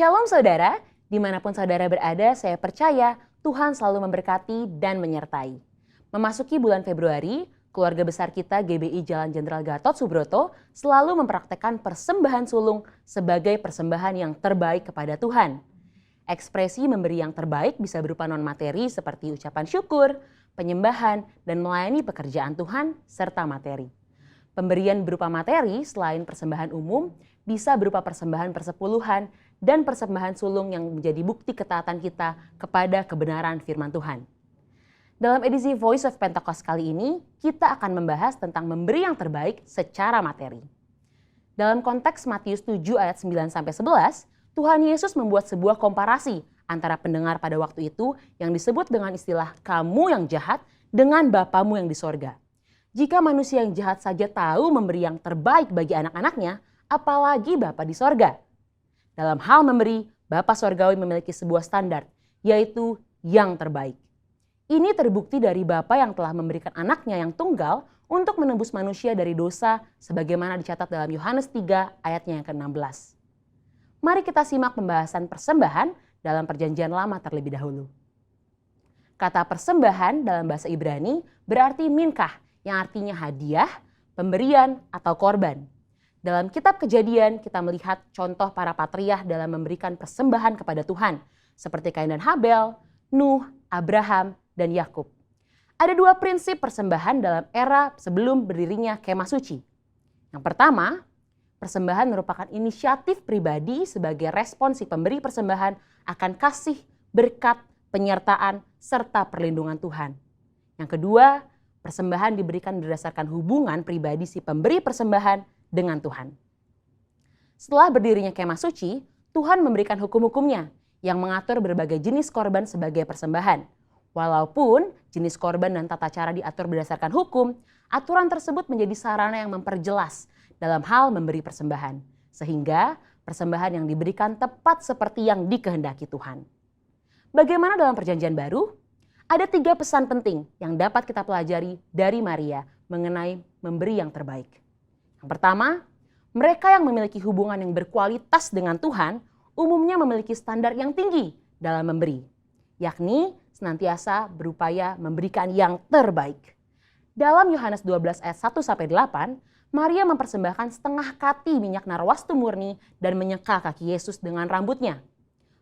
Shalom saudara, dimanapun saudara berada, saya percaya Tuhan selalu memberkati dan menyertai. Memasuki bulan Februari, keluarga besar kita GBI Jalan Jenderal Gatot Subroto selalu mempraktekkan persembahan sulung sebagai persembahan yang terbaik kepada Tuhan. Ekspresi memberi yang terbaik bisa berupa non-materi seperti ucapan syukur, penyembahan, dan melayani pekerjaan Tuhan, serta materi. Pemberian berupa materi selain persembahan umum bisa berupa persembahan persepuluhan dan persembahan sulung yang menjadi bukti ketaatan kita kepada kebenaran firman Tuhan. Dalam edisi Voice of Pentecost kali ini, kita akan membahas tentang memberi yang terbaik secara materi. Dalam konteks Matius 7 ayat 9-11, Tuhan Yesus membuat sebuah komparasi antara pendengar pada waktu itu yang disebut dengan istilah kamu yang jahat dengan Bapamu yang di sorga. Jika manusia yang jahat saja tahu memberi yang terbaik bagi anak-anaknya, apalagi Bapa di sorga. Dalam hal memberi, Bapa Sorgawi memiliki sebuah standar, yaitu yang terbaik. Ini terbukti dari Bapa yang telah memberikan anaknya yang tunggal untuk menebus manusia dari dosa sebagaimana dicatat dalam Yohanes 3 ayatnya yang ke-16. Mari kita simak pembahasan persembahan dalam Perjanjian Lama terlebih dahulu. Kata persembahan dalam bahasa Ibrani berarti minkah, yang artinya hadiah, pemberian, atau korban. Dalam kitab Kejadian kita melihat contoh para patriark dalam memberikan persembahan kepada Tuhan, seperti Kain dan Habel, Nuh, Abraham, dan Yakub. Ada dua prinsip persembahan dalam era sebelum berdirinya kemah suci. Yang pertama, persembahan merupakan inisiatif pribadi sebagai respon si pemberi persembahan akan kasih, berkat, penyertaan, serta perlindungan Tuhan. Yang kedua, persembahan diberikan berdasarkan hubungan pribadi si pemberi persembahan dengan Tuhan. Setelah berdirinya kemah suci, Tuhan memberikan hukum-hukumnya yang mengatur berbagai jenis korban sebagai persembahan. Walaupun jenis korban dan tata cara diatur berdasarkan hukum, aturan tersebut menjadi sarana yang memperjelas dalam hal memberi persembahan, sehingga persembahan yang diberikan tepat seperti yang dikehendaki Tuhan. Bagaimana dalam Perjanjian Baru? Ada 3 pesan penting yang dapat kita pelajari dari Maria mengenai memberi yang terbaik. Yang pertama, mereka yang memiliki hubungan yang berkualitas dengan Tuhan umumnya memiliki standar yang tinggi dalam memberi, yakni senantiasa berupaya memberikan yang terbaik. Dalam Yohanes 12 ayat 1-8, Maria mempersembahkan setengah kati minyak narwastu murni dan menyeka kaki Yesus dengan rambutnya.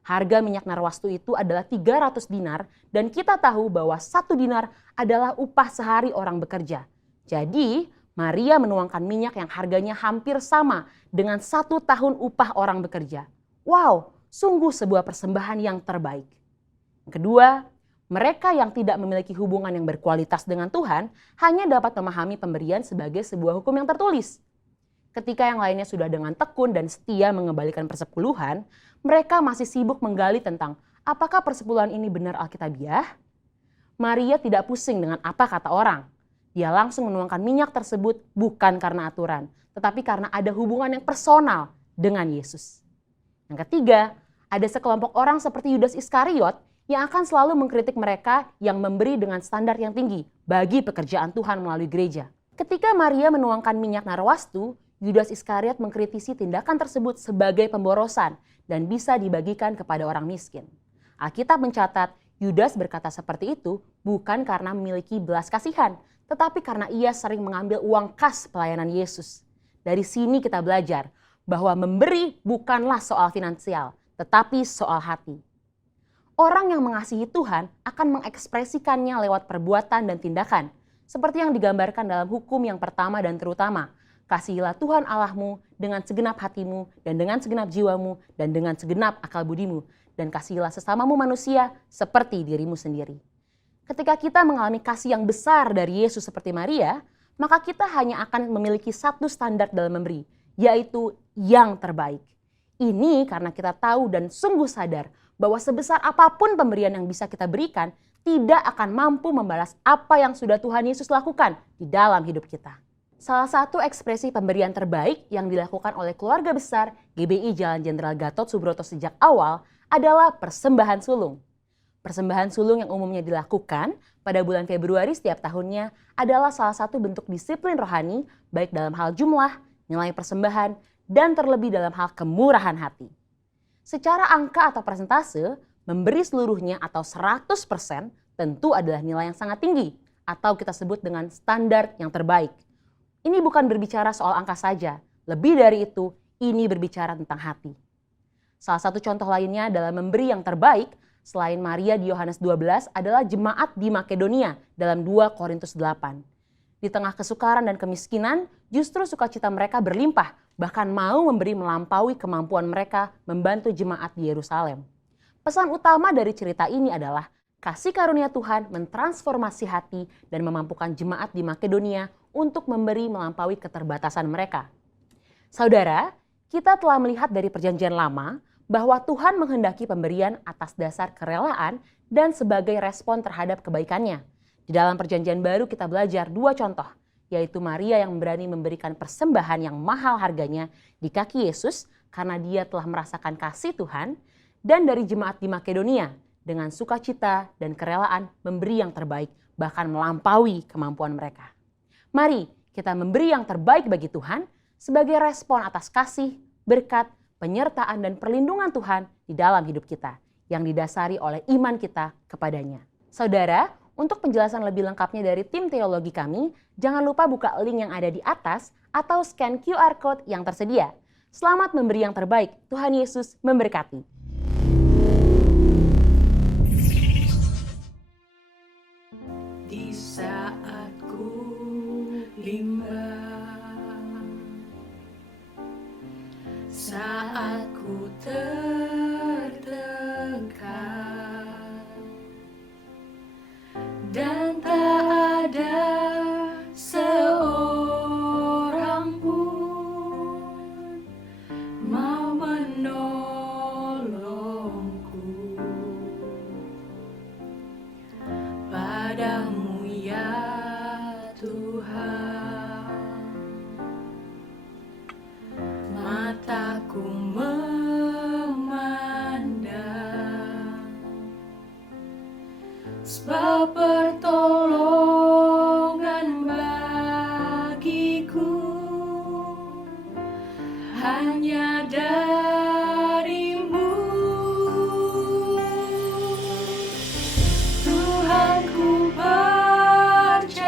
Harga minyak narwastu itu adalah 300 dinar dan kita tahu bahwa 1 dinar adalah upah sehari orang bekerja. Jadi Maria menuangkan minyak yang harganya hampir sama dengan 1 tahun upah orang bekerja. Wow, sungguh sebuah persembahan yang terbaik. Yang kedua, mereka yang tidak memiliki hubungan yang berkualitas dengan Tuhan hanya dapat memahami pemberian sebagai sebuah hukum yang tertulis. Ketika yang lainnya sudah dengan tekun dan setia mengembalikan persepuluhan, mereka masih sibuk menggali tentang apakah persepuluhan ini benar alkitabiah. Maria tidak pusing dengan apa kata orang. Dia langsung menuangkan minyak tersebut bukan karena aturan, tetapi karena ada hubungan yang personal dengan Yesus. Yang ketiga, ada sekelompok orang seperti Yudas Iskariot yang akan selalu mengkritik mereka yang memberi dengan standar yang tinggi bagi pekerjaan Tuhan melalui gereja. Ketika Maria menuangkan minyak narwastu, Yudas Iskariot mengkritisi tindakan tersebut sebagai pemborosan dan bisa dibagikan kepada orang miskin. Alkitab mencatat Yudas berkata seperti itu bukan karena memiliki belas kasihan, tetapi karena ia sering mengambil uang kas pelayanan Yesus. Dari sini kita belajar bahwa memberi bukanlah soal finansial, tetapi soal hati. Orang yang mengasihi Tuhan akan mengekspresikannya lewat perbuatan dan tindakan. Seperti yang digambarkan dalam hukum yang pertama dan terutama. Kasihilah Tuhan Allahmu dengan segenap hatimu dan dengan segenap jiwamu dan dengan segenap akal budimu. Dan kasihilah sesamamu manusia seperti dirimu sendiri. Ketika kita mengalami kasih yang besar dari Yesus seperti Maria, maka kita hanya akan memiliki satu standar dalam memberi, yaitu yang terbaik. Ini karena kita tahu dan sungguh sadar bahwa sebesar apapun pemberian yang bisa kita berikan, tidak akan mampu membalas apa yang sudah Tuhan Yesus lakukan di dalam hidup kita. Salah satu ekspresi pemberian terbaik yang dilakukan oleh keluarga besar GBI Jalan Jenderal Gatot Subroto sejak awal adalah persembahan sulung. Persembahan sulung yang umumnya dilakukan pada bulan Februari setiap tahunnya adalah salah satu bentuk disiplin rohani, baik dalam hal jumlah, nilai persembahan, dan terlebih dalam hal kemurahan hati. Secara angka atau persentase, memberi seluruhnya atau 100% tentu adalah nilai yang sangat tinggi atau kita sebut dengan standar yang terbaik. Ini bukan berbicara soal angka saja, lebih dari itu, ini berbicara tentang hati. Salah satu contoh lainnya dalam memberi yang terbaik selain Maria di Yohanes 12 adalah jemaat di Makedonia dalam 2 Korintus 8. Di tengah kesukaran dan kemiskinan, justru sukacita mereka berlimpah, bahkan mau memberi melampaui kemampuan mereka membantu jemaat di Yerusalem. Pesan utama dari cerita ini adalah kasih karunia Tuhan mentransformasi hati dan memampukan jemaat di Makedonia untuk memberi melampaui keterbatasan mereka. Saudara, kita telah melihat dari Perjanjian Lama bahwa Tuhan menghendaki pemberian atas dasar kerelaan dan sebagai respon terhadap kebaikannya. Di dalam Perjanjian Baru kita belajar 2 contoh, yaitu Maria yang berani memberikan persembahan yang mahal harganya di kaki Yesus karena dia telah merasakan kasih Tuhan, dan dari jemaat di Makedonia dengan sukacita dan kerelaan memberi yang terbaik, bahkan melampaui kemampuan mereka. Mari kita memberi yang terbaik bagi Tuhan sebagai respon atas kasih, berkat, penyertaan dan perlindungan Tuhan di dalam hidup kita yang didasari oleh iman kita kepadanya. Saudara, untuk penjelasan lebih lengkapnya dari tim teologi kami, jangan lupa buka link yang ada di atas atau scan QR Code yang tersedia. Selamat memberi yang terbaik, Tuhan Yesus memberkati. Di saat ku bimbang, saat ku tertekan, dan tak ada seorang pun mau menolongku. Padamu ya Tuhan, mataku memandang, sebab pertolongan bagiku hanya darimu. Tuhan, ku percaya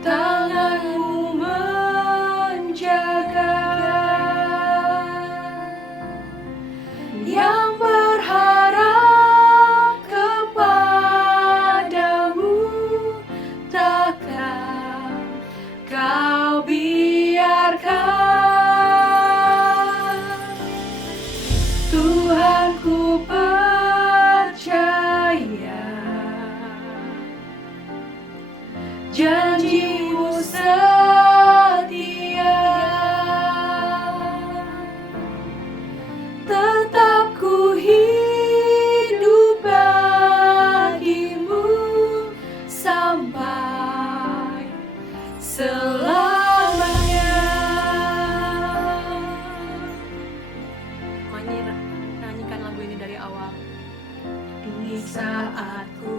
tangan-Mu menjaga, yang berharap kepadamu takkan Kau biarkan. Tuhan, ku percaya janji-Mu setia, tetap ku hidup bagimu sampai selamanya. Nyanyikan lagu ini dari awal. Di saat ku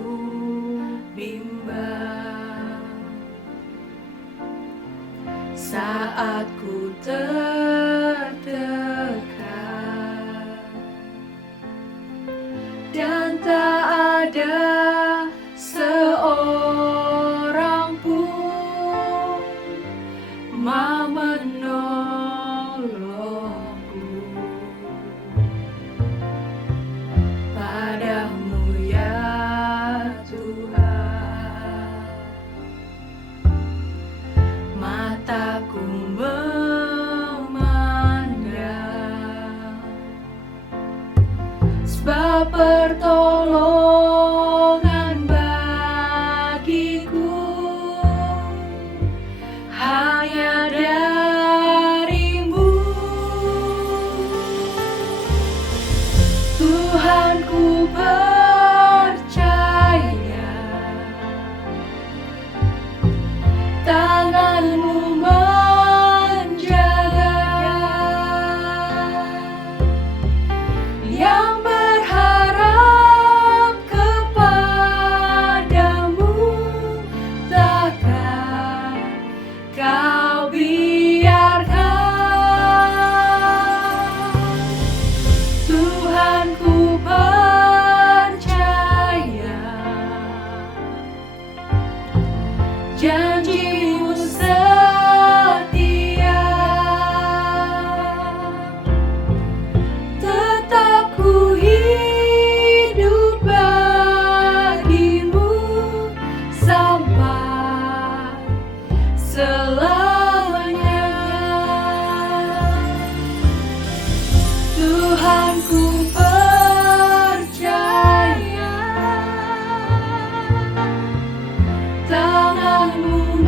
bimbang, saat ku tertekan, dan tak ada seorang pun mau menolongku. Padamu ya Tuhan, mataku memandang, janjimu setia. Tetap ku hidup bagimu sampai selamanya. Tuhan, ku percaya tangan-Mu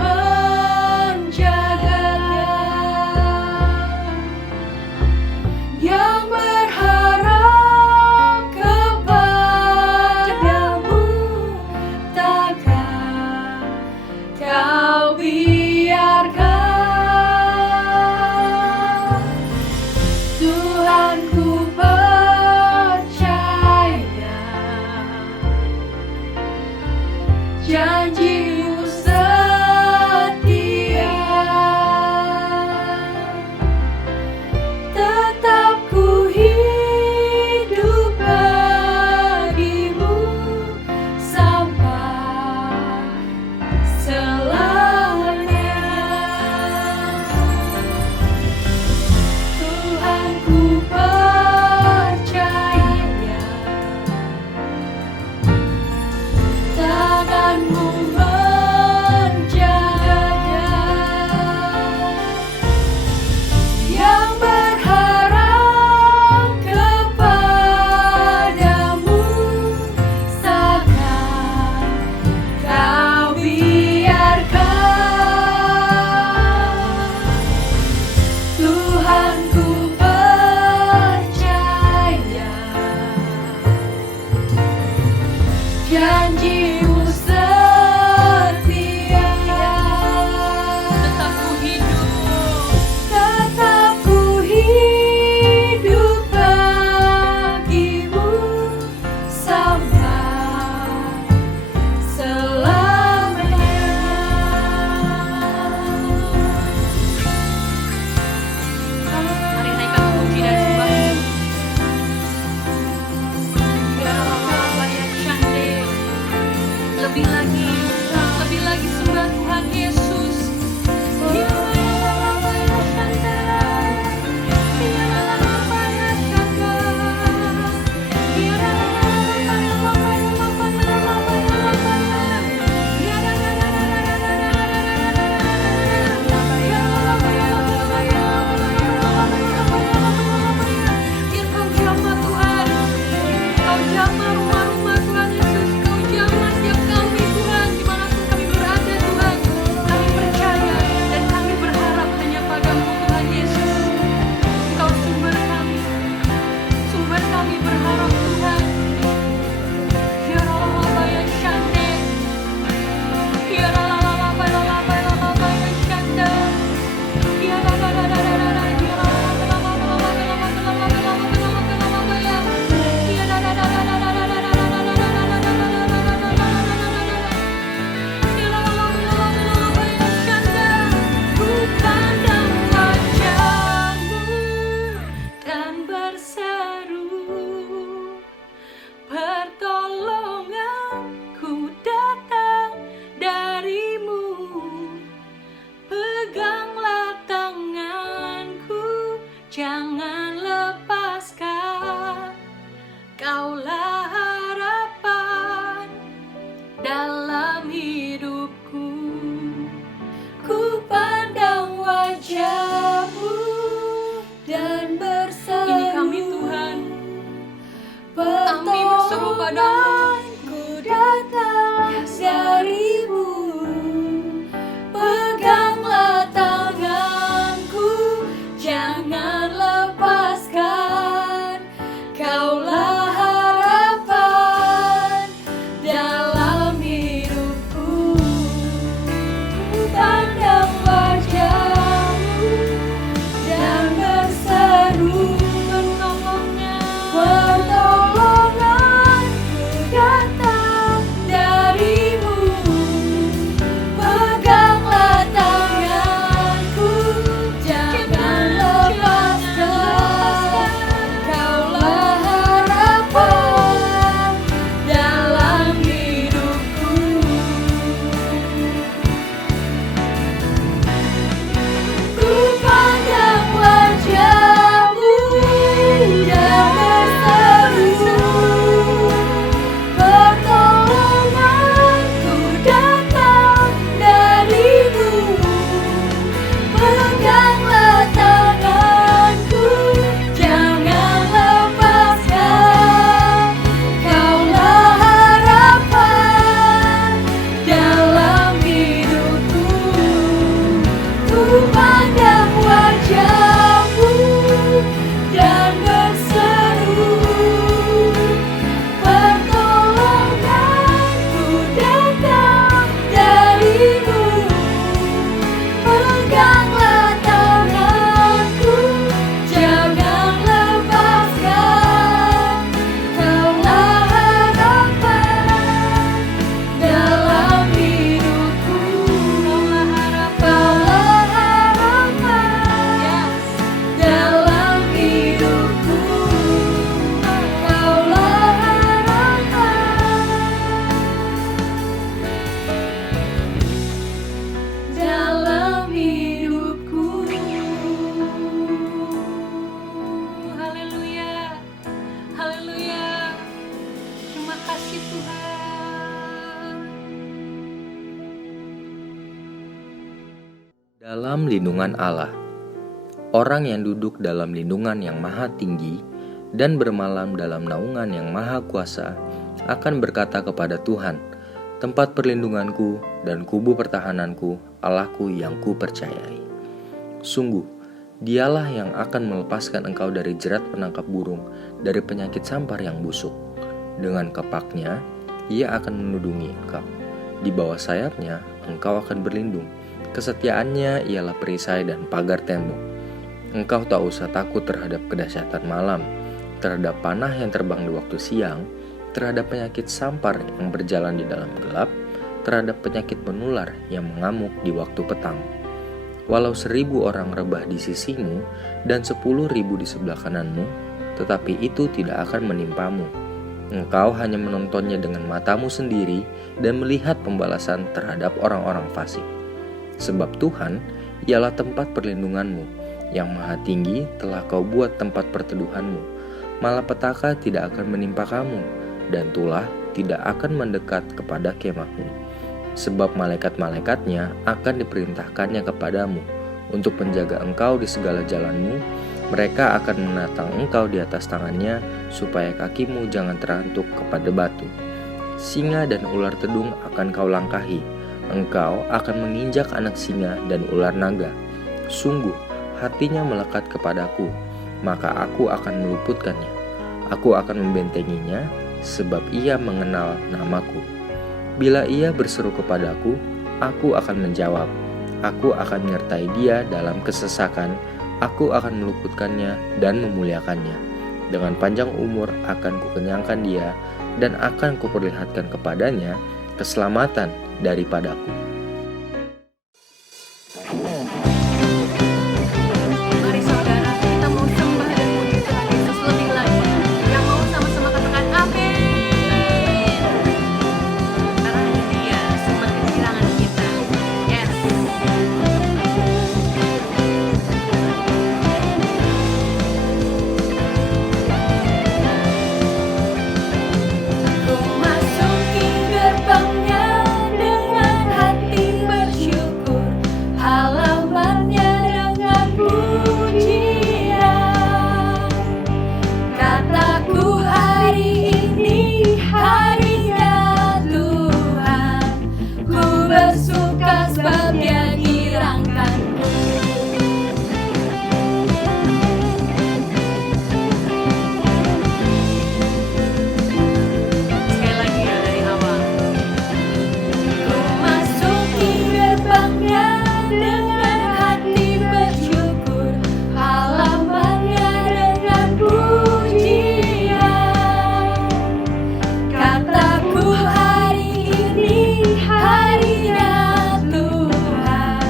Dalam lindungan Allah, orang yang duduk dalam lindungan yang maha tinggi dan bermalam dalam naungan yang maha kuasa akan berkata kepada Tuhan, tempat perlindunganku dan kubu pertahananku, Allahku yang kupercayai. Sungguh, dialah yang akan melepaskan engkau dari jerat penangkap burung, dari penyakit sampar yang busuk. Dengan kepaknya, ia akan melindungi engkau. Di bawah sayapnya, engkau akan berlindung. Kesetiaannya ialah perisai dan pagar tembok. Engkau tak usah takut terhadap kedahsyatan malam, terhadap panah yang terbang di waktu siang, terhadap penyakit sampar yang berjalan di dalam gelap, terhadap penyakit menular yang mengamuk di waktu petang. Walau 1.000 orang rebah di sisimu dan 10.000 di sebelah kananmu, tetapi itu tidak akan menimpamu. Engkau hanya menontonnya dengan matamu sendiri dan melihat pembalasan terhadap orang-orang fasik. Sebab Tuhan ialah tempat perlindunganmu, yang maha tinggi telah kau buat tempat perteduhanmu. Malapetaka tidak akan menimpa kamu, dan tulah tidak akan mendekat kepada kemahmu. Sebab malaikat-malaikatnya akan diperintahkannya kepadamu, untuk menjaga engkau di segala jalanmu. Mereka akan menatang engkau di atas tangannya, supaya kakimu jangan terantuk kepada batu. Singa dan ular tedung akan kau langkahi. Engkau akan menginjak anak singa dan ular naga. Sungguh, hatinya melekat kepadaku, maka aku akan meluputkannya. Aku akan membentenginya, sebab ia mengenal namaku. Bila ia berseru kepadaku, aku akan menjawab. Aku akan menyertai dia dalam kesesakan. Aku akan meluputkannya dan memuliakannya. Dengan panjang umur akan kukenyangkan dia, dan akan kuperlihatkan kepadanya keselamatan daripadaku. Mari saudara, kita mau sembah dan puji Tuhan Yesus lebih lagi. Yang mau sama-sama katakan amin. Karena hanya Dia sumber kehilangan kita. Yes. Ku masuki gerbangnya dengan hati bersyukur, halamannya dengan pujian. Kataku hari ini harinya Tuhan, ku bersuka sebab Dia girangkanku. Sekali lagi ya dari awal. Ku masuki gerbangnya dengan hati bersyukur, halamannya dengan pujian. Kataku hari ini harinya Tuhan,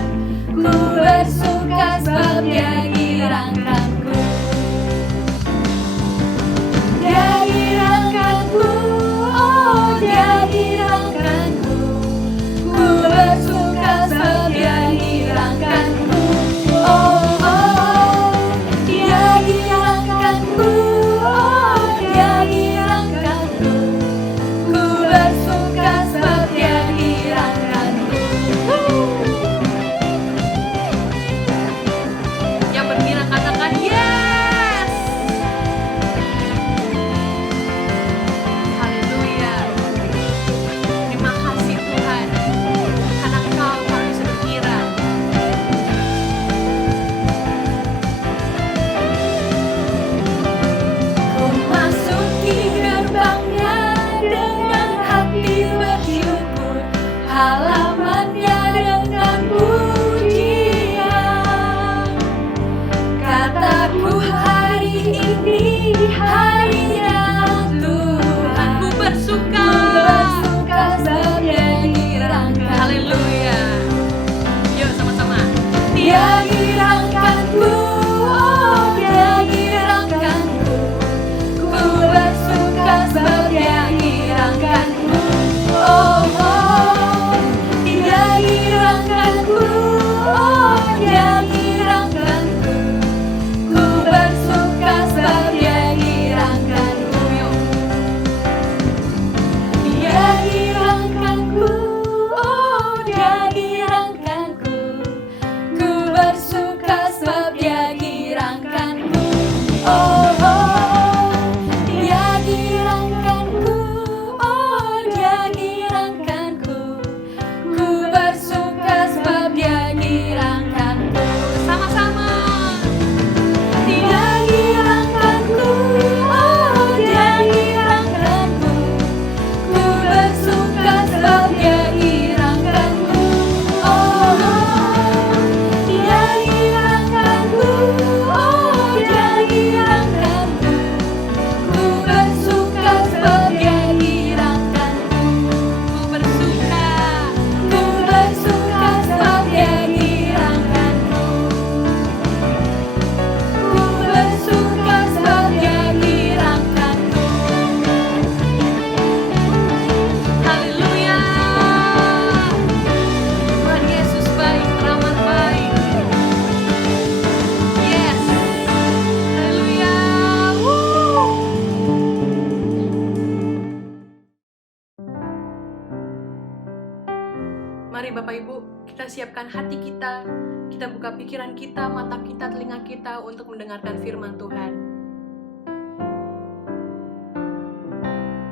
Mari Bapak Ibu, kita siapkan hati kita, kita buka pikiran kita, mata kita, telinga kita untuk mendengarkan firman Tuhan.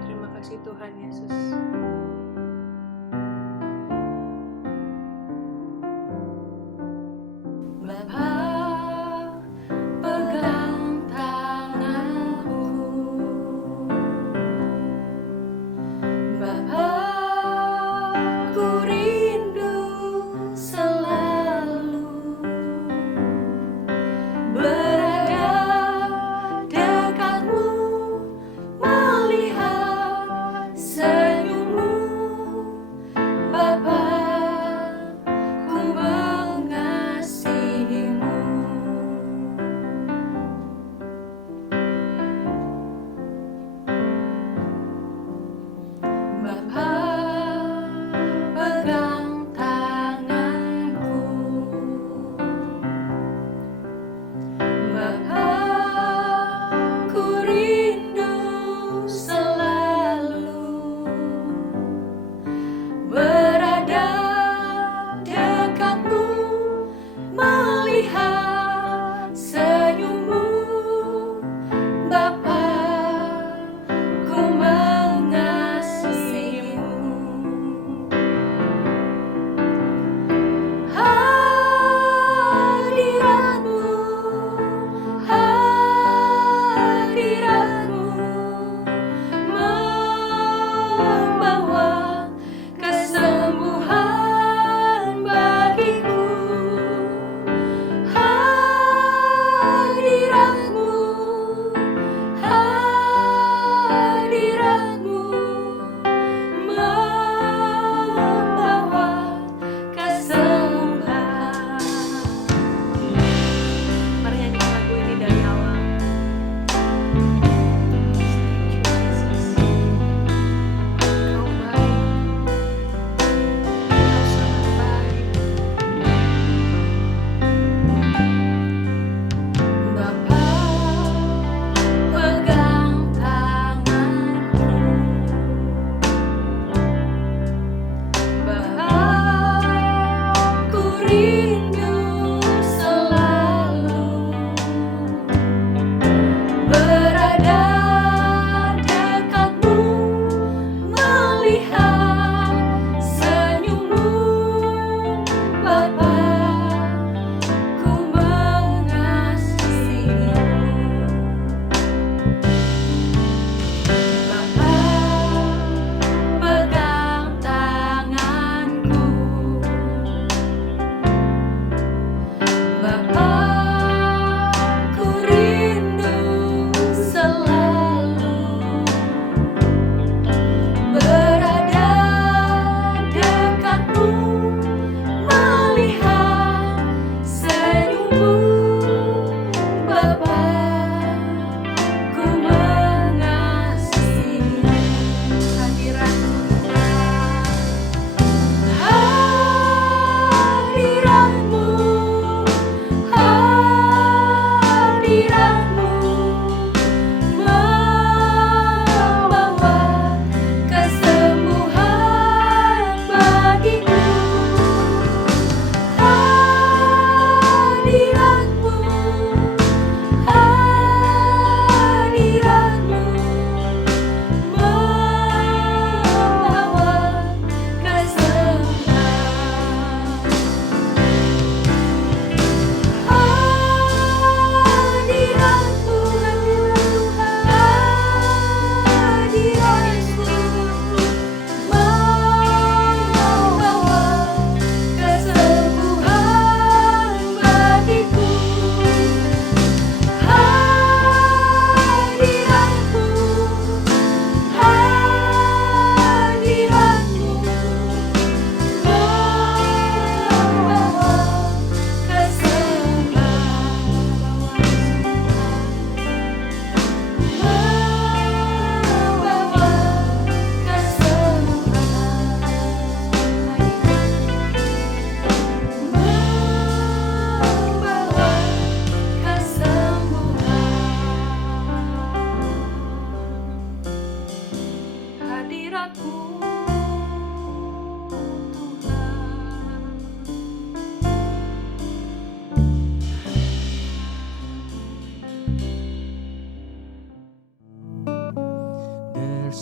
Terima kasih Tuhan Yesus. Bapa, pegang tanganku. Bapa, ku rindu selalu berada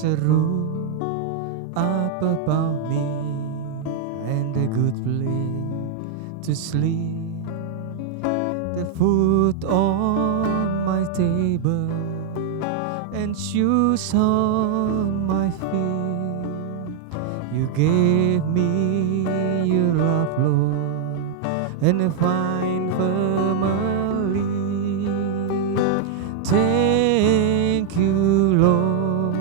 a roof up above me and a good place to sleep. The food on my table and shoes on my feet. You gave me your love, Lord, and a fine family. Thank you, Lord,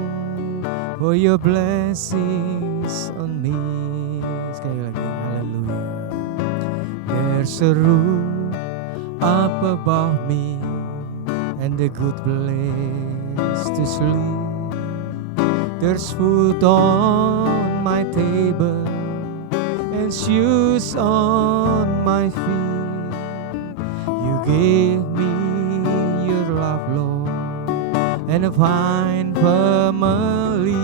for your blessings on me. Sekali lagi, haleluya. There's a roof up above me and a good place to sleep. There's food on my table and shoes on my feet. You gave me your love, Lord, and a fine family.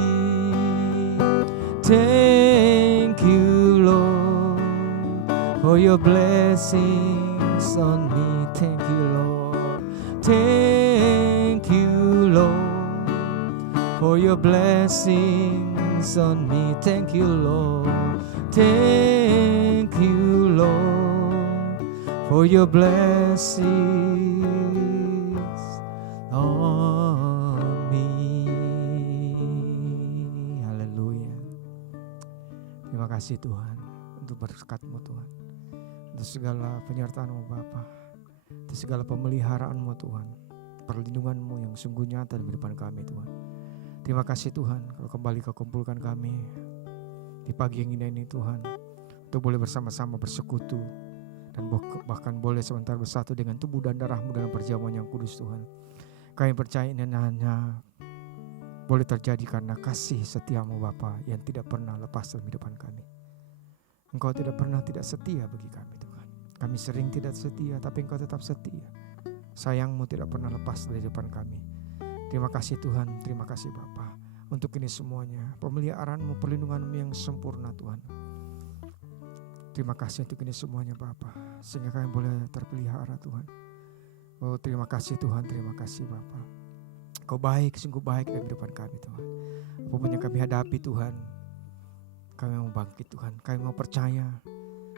Thank you, Lord, for your blessings on me. Thank you, Lord. Thank you, Lord, for your blessings on me. Thank you, Lord. Thank you, Lord, for your blessings on me. Haleluya. Terima kasih Tuhan untuk berkat-Mu Tuhan, untuk segala penyertaan-Mu Bapa, untuk segala pemeliharaanmu Tuhan, perlindungan-Mu yang sungguh nyata di depan kami Tuhan. Terima kasih Tuhan kalau kembali Kau kumpulkan kami di pagi yang indah ini Tuhan, untuk boleh bersama-sama bersekutu dan bahkan boleh sebentar bersatu dengan tubuh dan darah-Mu dalam perjamuan yang kudus Tuhan. Kami percaya ini hanya boleh terjadi karena kasih setia-Mu Bapa yang tidak pernah lepas dalam kehidupan kami. Engkau tidak pernah tidak setia bagi kami Tuhan. Kami sering tidak setia, tapi Engkau tetap setia. Sayang-Mu tidak pernah lepas dari depan kami. Terima kasih Tuhan, terima kasih Bapa untuk ini semuanya. Pemeliharaan-Mu, perlindungan-Mu yang sempurna Tuhan. Terima kasih untuk ini semuanya Bapa, sehingga kami boleh terpelihara Tuhan. Oh terima kasih Tuhan, terima kasih Bapa. Kau baik, sungguh baik dalam kehidupan kami Tuhan. Apapun yang kami hadapi Tuhan, kami mau bangkit Tuhan. Kami mau percaya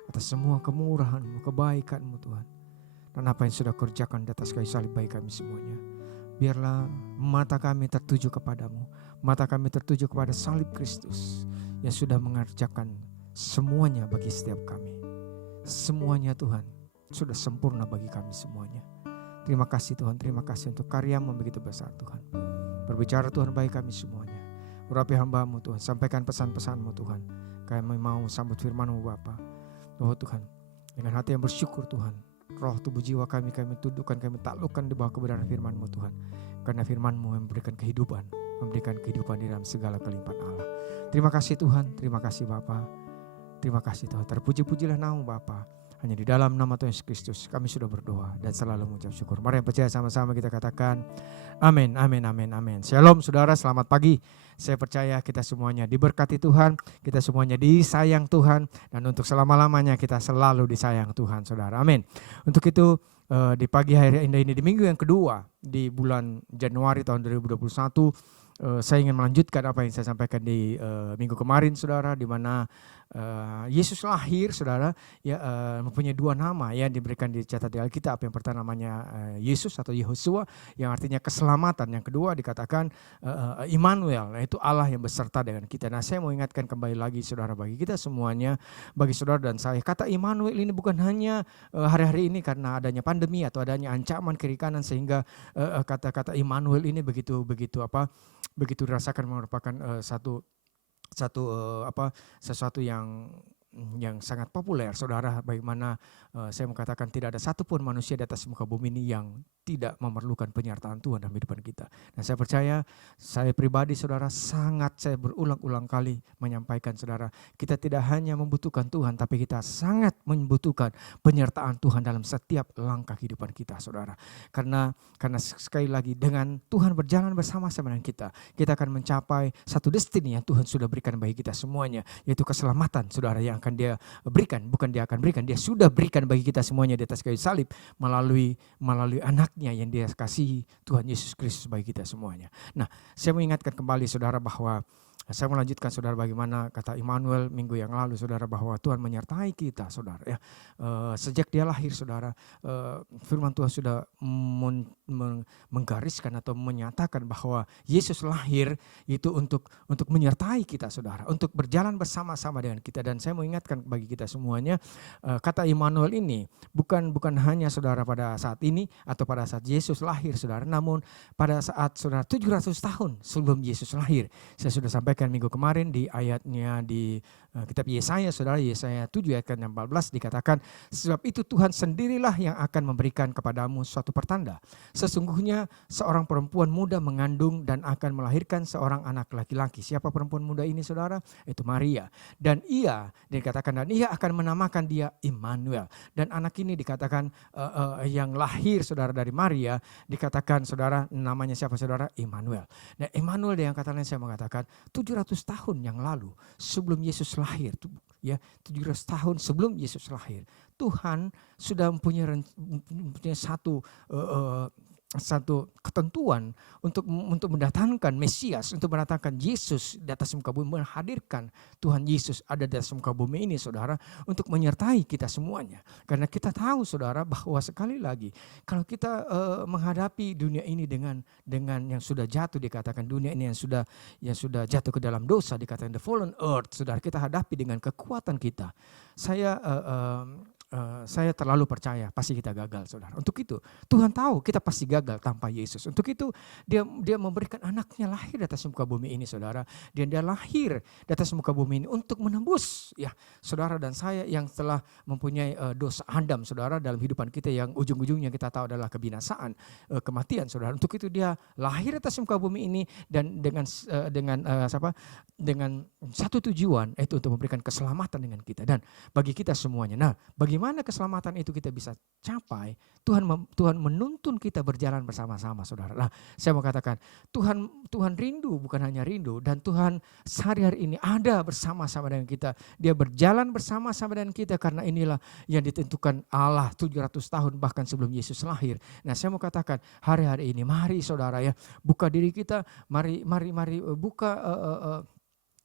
atas semua kemurahan-Mu, kebaikan-Mu Tuhan. Dan apa yang sudah kerjakan di atas kayu salib bagi kami semuanya. Biarlah mata kami tertuju kepadamu. Mata kami tertuju kepada salib Kristus yang sudah mengerjakan semuanya bagi setiap kami. Semuanya Tuhan sudah sempurna bagi kami semuanya. Terima kasih Tuhan, terima kasih untuk karya-Mu begitu besar Tuhan. Berbicara Tuhan bagi kami semuanya. Urapi hamba-Mu Tuhan, sampaikan pesan-pesan-Mu Tuhan. Kami mau sambut firman-Mu Bapa. Oh Tuhan, dengan hati yang bersyukur Tuhan, roh tubuh jiwa kami tundukkan, kami taklukkan di bawah kebenaran firman-Mu Tuhan. Karena firman-Mu memberikan kehidupan di dalam segala kelimpahan Allah. Terima kasih Tuhan, terima kasih Bapa. Terima kasih Tuhan, terpuji-pujilah nama Bapa. Hanya di dalam nama Tuhan Yesus Kristus kami sudah berdoa dan selalu mengucap syukur. Mari yang percaya sama-sama kita katakan amin, amin, amin, amin. Shalom saudara, selamat pagi. Saya percaya kita semuanya diberkati Tuhan, kita semuanya disayang Tuhan, dan untuk selama-lamanya kita selalu disayang Tuhan saudara, amin. Untuk itu di pagi hari indah ini, di minggu yang kedua di bulan Januari tahun 2021, saya ingin melanjutkan apa yang saya sampaikan di minggu kemarin saudara, di mana Yesus lahir saudara, ya mempunyai dua nama yang diberikan di catat di Alkitab. Yang pertama namanya Yesus atau Yehosua yang artinya keselamatan. Yang kedua dikatakan Immanuel, yaitu Allah yang beserta dengan kita. Nah saya mau ingatkan kembali lagi saudara, bagi kita semuanya, bagi saudara dan saya, kata Immanuel ini bukan hanya hari-hari ini karena adanya pandemi atau adanya ancaman kiri kanan sehingga kata-kata Immanuel ini begitu dirasakan merupakan sesuatu yang sangat populer saudara. Bagaimana saya mengatakan tidak ada satupun manusia di atas muka bumi ini yang tidak memerlukan penyertaan Tuhan dalam kehidupan kita. Dan saya percaya, saya pribadi saudara, saya berulang-ulang kali menyampaikan saudara, kita tidak hanya membutuhkan Tuhan, tapi kita sangat membutuhkan penyertaan Tuhan dalam setiap langkah kehidupan kita saudara. Karena sekali lagi dengan Tuhan berjalan bersama-sama dengan kita akan mencapai satu destiny yang Tuhan sudah berikan bagi kita semuanya, yaitu keselamatan saudara yang akan dia berikan, bukan dia akan berikan, dia sudah berikan bagi kita semuanya di atas kayu salib melalui anaknya yang dia kasihi, Tuhan Yesus Kristus bagi kita semuanya. Nah, saya mengingatkan kembali saudara bahwa saya melanjutkan saudara bagaimana kata Immanuel minggu yang lalu saudara, bahwa Tuhan menyertai kita saudara ya. Sejak dia lahir saudara, firman Tuhan sudah menggariskan atau menyatakan bahwa Yesus lahir itu untuk menyertai kita saudara, untuk berjalan bersama-sama dengan kita. Dan saya mengingatkan bagi kita semuanya, kata Immanuel ini bukan hanya saudara pada saat ini atau pada saat Yesus lahir saudara, namun pada saat saudara 700 tahun sebelum Yesus lahir. Saya sudah sampaikan minggu kemarin di ayatnya di kitab Yesaya saudara, Yesaya 7 ayat 14 dikatakan, sebab itu Tuhan sendirilah yang akan memberikan kepadamu suatu pertanda. Sesungguhnya seorang perempuan muda mengandung dan akan melahirkan seorang anak laki-laki. Siapa perempuan muda ini saudara? Itu Maria. Dan ia dikatakan, dan ia akan menamakan dia Immanuel. Dan anak ini dikatakan yang lahir saudara dari Maria, dikatakan saudara namanya siapa saudara? Immanuel. Nah, Immanuel yang kata lain saya mengatakan 700 tahun yang lalu sebelum Yesus lahir, ya 700 tahun sebelum Yesus lahir, Tuhan sudah mempunyai satu ketentuan untuk mendatangkan Mesias, untuk mendatangkan Yesus di atas muka bumi, menghadirkan Tuhan Yesus ada di atas muka bumi ini saudara, untuk menyertai kita semuanya. Karena kita tahu saudara bahwa sekali lagi kalau kita menghadapi dunia ini dengan yang sudah jatuh, dikatakan dunia ini yang sudah jatuh ke dalam dosa, dikatakan the fallen earth saudara, kita hadapi dengan kekuatan kita. Saya terlalu percaya pasti kita gagal saudara. Untuk itu Tuhan tahu kita pasti gagal tanpa Yesus. Untuk itu dia memberikan anaknya lahir di atas muka bumi ini saudara. Dan dia lahir di atas muka bumi ini untuk menembus ya saudara dan saya yang telah mempunyai dosa Adam saudara dalam kehidupan kita, yang ujung-ujungnya kita tahu adalah kebinasaan, kematian saudara. Untuk itu dia lahir di atas muka bumi ini dan dengan satu tujuan, yaitu untuk memberikan keselamatan dengan kita dan bagi kita semuanya. Nah, bagaimana keselamatan itu kita bisa capai? Tuhan menuntun kita berjalan bersama-sama saudara. Nah, saya mau katakan Tuhan rindu, bukan hanya rindu, dan Tuhan sehari-hari ini ada bersama-sama dengan kita. Dia berjalan bersama-sama dengan kita karena inilah yang ditentukan Allah 700 tahun bahkan sebelum Yesus lahir. Nah, saya mau katakan hari-hari ini mari saudara ya, buka diri kita, mari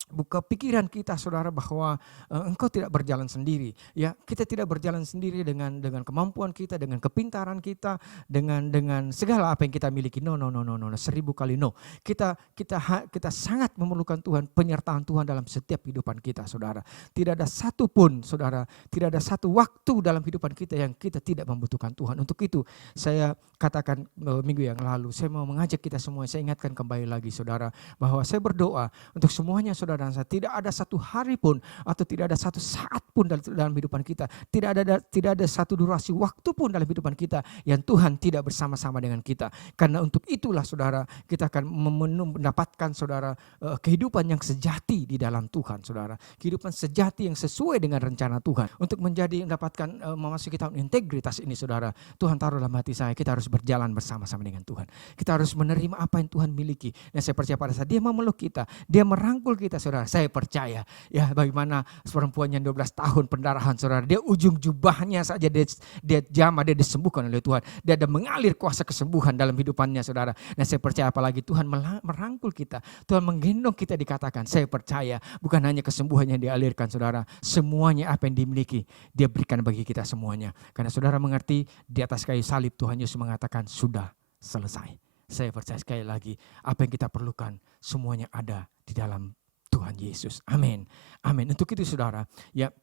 buka pikiran kita saudara bahwa engkau tidak berjalan sendiri ya. Kita tidak berjalan sendiri dengan kemampuan kita, dengan kepintaran kita, dengan segala apa yang kita miliki. No, 1000 kali no. Kita sangat memerlukan Tuhan, penyertaan Tuhan dalam setiap kehidupan kita saudara. Tidak ada satu pun saudara, tidak ada satu waktu dalam kehidupan kita yang kita tidak membutuhkan Tuhan. Untuk itu saya katakan minggu yang lalu, saya mau mengajak kita semua, saya ingatkan kembali lagi saudara, bahwa saya berdoa untuk semuanya saudara. Dan tidak ada satu hari pun atau tidak ada satu saat pun dalam kehidupan kita, tidak ada satu durasi waktu pun dalam kehidupan kita yang Tuhan tidak bersama-sama dengan kita. Karena untuk itulah saudara, kita akan mendapatkan saudara kehidupan yang sejati di dalam Tuhan saudara, kehidupan sejati yang sesuai dengan rencana Tuhan. Untuk mendapatkan memasuki tahun integritas ini saudara, Tuhan taruh dalam hati saya, kita harus berjalan bersama-sama dengan Tuhan. Kita harus menerima apa yang Tuhan miliki. Dan saya percaya pada saat dia memeluk kita, dia merangkul kita saudara, saya percaya ya bagaimana perempuan yang 12 tahun pendarahan saudara, dia ujung jubahnya saja dia jamah, dia disembuhkan oleh Tuhan. Dia ada mengalir kuasa kesembuhan dalam hidupannya saudara. Nah, saya percaya apalagi Tuhan merangkul kita, Tuhan menggendong kita, dikatakan saya percaya bukan hanya kesembuhan yang dialirkan saudara, semuanya apa yang dimiliki dia berikan bagi kita semuanya. Karena saudara mengerti di atas kayu salib Tuhan Yesus mengatakan sudah selesai. Saya percaya sekali lagi apa yang kita perlukan semuanya ada di dalam Tuhan Yesus. Amin. Amin. Untuk itu saudara, ya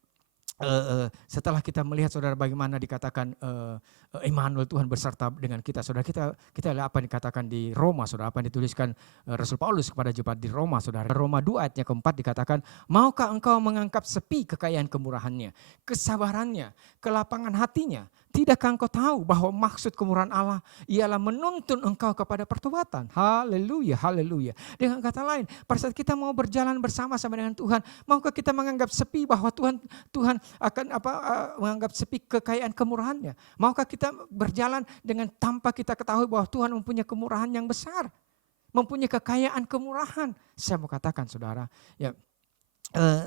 setelah kita melihat saudara bagaimana dikatakan Immanuel, Tuhan beserta dengan kita saudara, kita lihat apa yang dikatakan di Roma saudara, apa yang dituliskan Rasul Paulus kepada jemaat di Roma saudara. Roma 2 ayatnya keempat dikatakan, maukah engkau mengangkat sepi kekayaan kemurahannya, kesabarannya, kelapangan hatinya? Tidakkah engkau tahu bahwa maksud kemurahan Allah ialah menuntun engkau kepada pertobatan? Haleluya, haleluya. Dengan kata lain, pada saat kita mau berjalan bersama-sama dengan Tuhan, maukah kita menganggap sepi bahwa Tuhan akan menganggap sepi kekayaan kemurahannya? Maukah kita berjalan dengan tanpa kita ketahui bahwa Tuhan mempunyai kemurahan yang besar, mempunyai kekayaan kemurahan? Saya mau katakan saudara, ya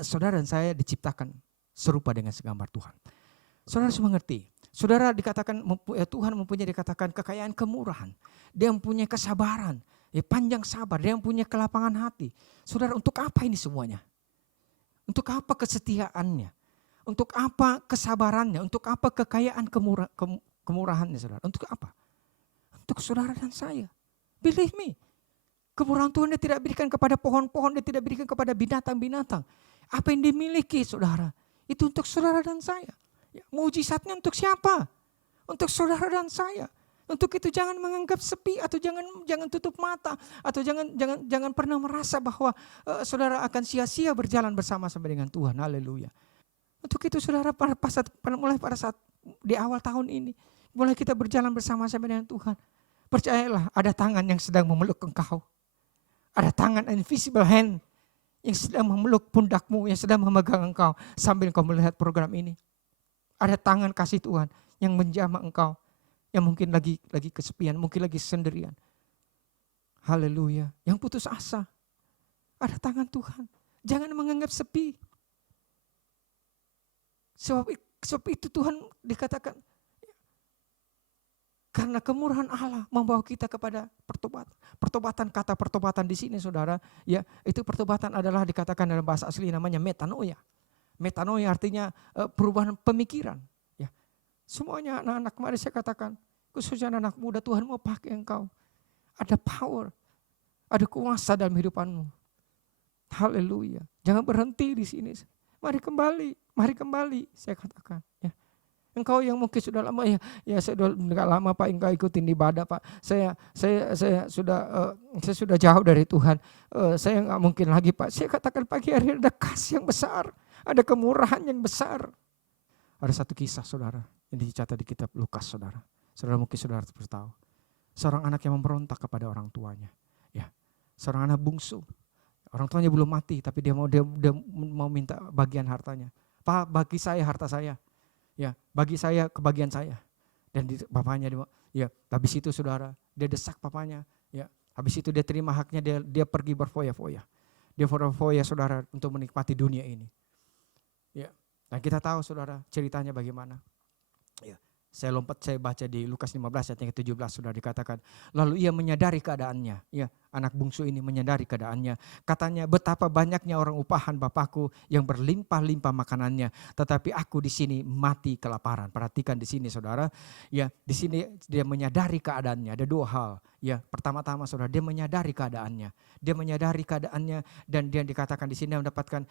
saudara dan saya diciptakan serupa dengan segambar Tuhan. Saudara harus mengerti. Saudara dikatakan Tuhan mempunyai dikatakan kekayaan kemurahan. Dia mempunyai kesabaran, panjang sabar, dia mempunyai kelapangan hati. Saudara, untuk apa ini semuanya? Untuk apa kesetiaannya? Untuk apa kesabarannya? Untuk apa kekayaan kemurahannya, saudara? Untuk apa? Untuk saudara dan saya. Believe me. Kemurahan Tuhan dia tidak berikan kepada pohon-pohon, dia tidak berikan kepada binatang-binatang. Apa yang dimiliki, saudara? Itu untuk saudara dan saya. Ya, mujizatnya untuk siapa? Untuk saudara dan saya. Untuk itu jangan menganggap sepi atau jangan tutup mata atau jangan pernah merasa bahwa saudara akan sia-sia berjalan bersama-sama dengan Tuhan. Haleluya. Untuk itu saudara mulai pada saat di awal tahun ini, mulai kita berjalan bersama-sama dengan Tuhan. Percayalah, ada tangan yang sedang memeluk engkau. Ada tangan invisible hand yang sedang memeluk pundakmu, yang sedang memegang engkau sambil engkau melihat program ini. Ada tangan kasih Tuhan yang menjamah engkau, yang mungkin lagi kesepian, mungkin lagi sendirian. Haleluya. Yang putus asa. Ada tangan Tuhan. Jangan menganggap sepi. Sebab itu Tuhan dikatakan, karena kemurahan Allah membawa kita kepada pertobatan. Kata pertobatan di sini saudara, ya itu pertobatan adalah dikatakan dalam bahasa asli namanya metanoia. Metanoia artinya perubahan pemikiran. Ya. Semuanya anak-anak, mari saya katakan, khususnya anak muda, Tuhan mau pakai engkau. Ada power, ada kuasa dalam hidupanmu. Haleluya. Jangan berhenti di sini. Mari kembali, saya katakan. Ya. Engkau yang mungkin sudah lama ya saya sudah lama Pak, engkau ikutin ibadah Pak. Saya sudah jauh dari Tuhan. Saya nggak mungkin lagi Pak. Saya katakan pagi hari ada kasih yang besar. Ada kemurahan yang besar. Ada satu kisah saudara yang dicatat di kitab Lukas saudara. Saudara mungkin saudara harus tahu. Seorang anak yang memberontak kepada orang tuanya. Ya, seorang anak bungsu. Orang tuanya belum mati tapi dia mau minta bagian hartanya. Pak, bagi saya harta saya. Ya, bagi saya kebagian saya. Dan bapaknya ya, habis itu saudara, dia desak papanya. Ya, habis itu dia terima haknya, dia pergi berfoya-foya. Dia berfoya saudara untuk menikmati dunia ini. Ya, dan kita tahu saudara ceritanya bagaimana. Ya, saya baca di Lukas 15 ayat yang ke-17 sudah dikatakan. Lalu ia menyadari keadaannya. Ya, anak bungsu ini menyadari keadaannya. Katanya, betapa banyaknya orang upahan Bapakku yang berlimpah-limpah makanannya, tetapi aku di sini mati kelaparan. Perhatikan di sini saudara. Ya, di sini dia menyadari keadaannya. Ada dua hal. Ya, pertama-tama saudara, dia menyadari keadaannya. Dia menyadari keadaannya dan dia dikatakan di sini mendapatkan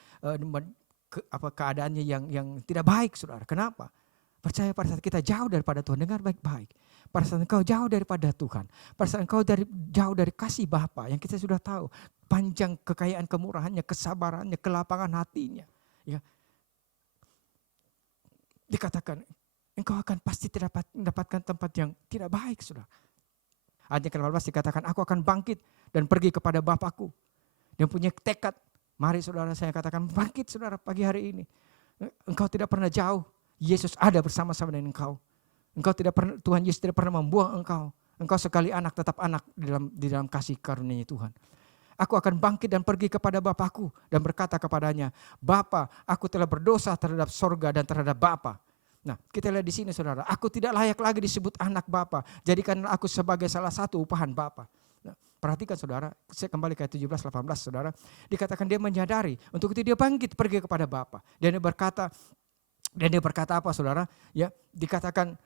keadaannya yang tidak baik saudara. Kenapa? Percaya pada saat kita jauh daripada Tuhan, dengar baik-baik. Pada saat engkau jauh daripada Tuhan, pada saat engkau jauh dari kasih Bapa yang kita sudah tahu, panjang kekayaan kemurahannya, kesabarannya, kelapangan hatinya. Ya. Dikatakan, engkau akan pasti mendapatkan tempat yang tidak baik saudara. Ayat yang ke-18 dikatakan, aku akan bangkit dan pergi kepada Bapakku. Dia punya tekad. Mari saudara saya katakan, bangkit saudara pagi hari ini. Engkau tidak pernah jauh. Yesus ada bersama-sama dengan engkau. Tuhan Yesus tidak pernah membuang engkau. Engkau sekali anak tetap anak di dalam kasih karunia Tuhan. Aku akan bangkit dan pergi kepada Bapakku dan berkata kepadanya, Bapa, aku telah berdosa terhadap sorga dan terhadap Bapa. Nah, kita lihat di sini saudara, aku tidak layak lagi disebut anak Bapa. Jadikanlah aku sebagai salah satu upahan Bapa. Nah, perhatikan saudara, saya kembali ke 17-18 saudara. Dikatakan dia menyadari, untuk itu dia bangkit pergi kepada Bapa. Dan dia berkata apa saudara? Ya, dikatakan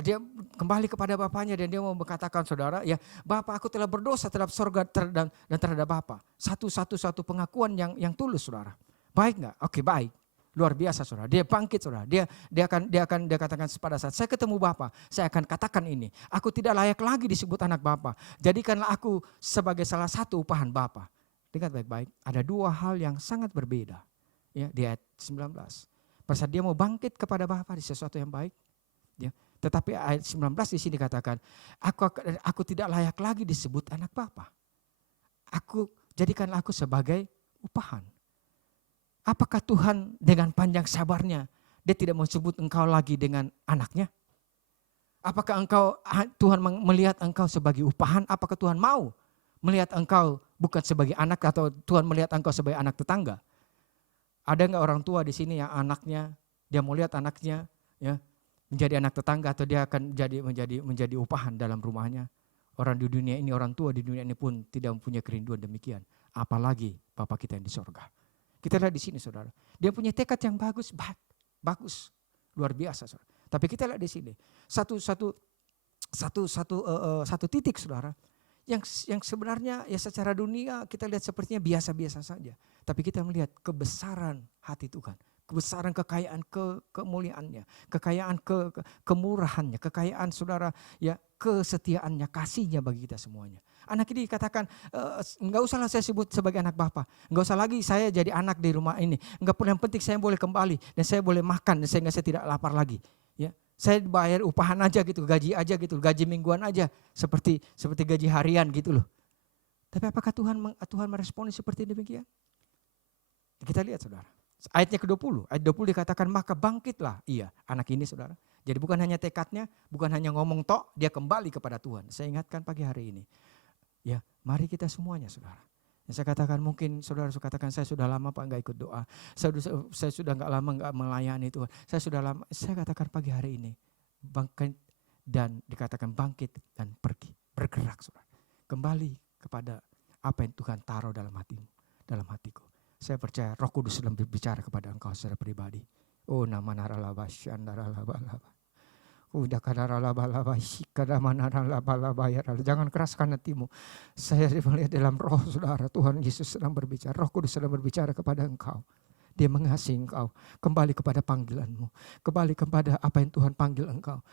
dia kembali kepada bapaknya dan dia mau berkatakan saudara, ya, Bapa, aku telah berdosa terhadap sorga dan terhadap Bapa. Satu pengakuan yang tulus saudara. Baik enggak? Oke, baik. Luar biasa saudara. Dia bangkit saudara. Dia katakan pada saat saya ketemu Bapa, saya akan katakan ini. Aku tidak layak lagi disebut anak Bapa. Jadikanlah aku sebagai salah satu upahan Bapa. Dengar baik-baik. Ada dua hal yang sangat berbeda. Ya, di ayat 19. Pada saat dia mau bangkit kepada Bapa di sesuatu yang baik. Ya. Tetapi ayat 19 di sini dikatakan, aku tidak layak lagi disebut anak Bapa. Jadikanlah aku sebagai upahan. Apakah Tuhan dengan panjang sabarnya, dia tidak mau sebut engkau lagi dengan anaknya? Apakah Tuhan melihat engkau sebagai upahan? Apakah Tuhan mau melihat engkau bukan sebagai anak atau Tuhan melihat engkau sebagai anak tetangga? Ada enggak orang tua di sini yang anaknya Dia mau lihat anaknya ya menjadi anak tetangga atau dia akan menjadi upahan dalam rumahnya. Orang di dunia ini, orang tua di dunia ini pun tidak mempunyai kerinduan demikian. Apalagi Bapa kita yang di sorga. Kita lihat di sini saudara. Dia punya tekad yang bagus, bagus, luar biasa saudara. Tapi kita lihat di sini satu titik saudara. Yang sebenarnya ya secara dunia kita lihat sepertinya biasa-biasa saja. Tapi kita melihat kebesaran hati Tuhan. Kebesaran kekayaan kemuliaannya, kekayaan kemurahannya, kekayaan saudara ya kesetiaannya, kasihnya bagi kita semuanya. Anak ini dikatakan enggak usahlah saya sebut sebagai anak Bapa, enggak usah lagi saya jadi anak di rumah ini, enggak perlu, yang penting saya boleh kembali dan saya boleh makan dan sehingga saya tidak lapar lagi. Ya, saya bayar upahan aja gitu, gaji aja gitu, gaji mingguan aja seperti gaji harian gitu loh. Tapi apakah Tuhan meresponi seperti demikian? Kita lihat saudara. Ayatnya ke-20, ayat 20 dikatakan maka bangkitlah anak ini saudara. Jadi bukan hanya tekadnya, bukan hanya ngomong tok, dia kembali kepada Tuhan. Saya ingatkan pagi hari ini. Ya, mari kita semuanya saudara. Yang saya katakan mungkin saudara katakan saya sudah lama Pak enggak ikut doa. Saya sudah enggak lama enggak melayani Tuhan. Saya sudah lama, saya katakan pagi hari ini bangkit dan dikatakan bangkit dan pergi, bergerak saudara. Kembali kepada apa yang Tuhan taruh dalam hatimu, dalam hatiku. Saya percaya Roh Kudus sedang berbicara kepada engkau secara pribadi. Oh nama naralaba syandaralabalaba. Udah kadaralabalaba shikadamanaralabalaba. Jangan keraskan hatimu. Saya melihat dalam roh saudara, Tuhan Yesus sedang berbicara. Roh Kudus sedang berbicara kepada engkau. Dia mengasihi engkau. Kembali kepada panggilanmu. Kembali kepada apa yang Tuhan panggil engkau.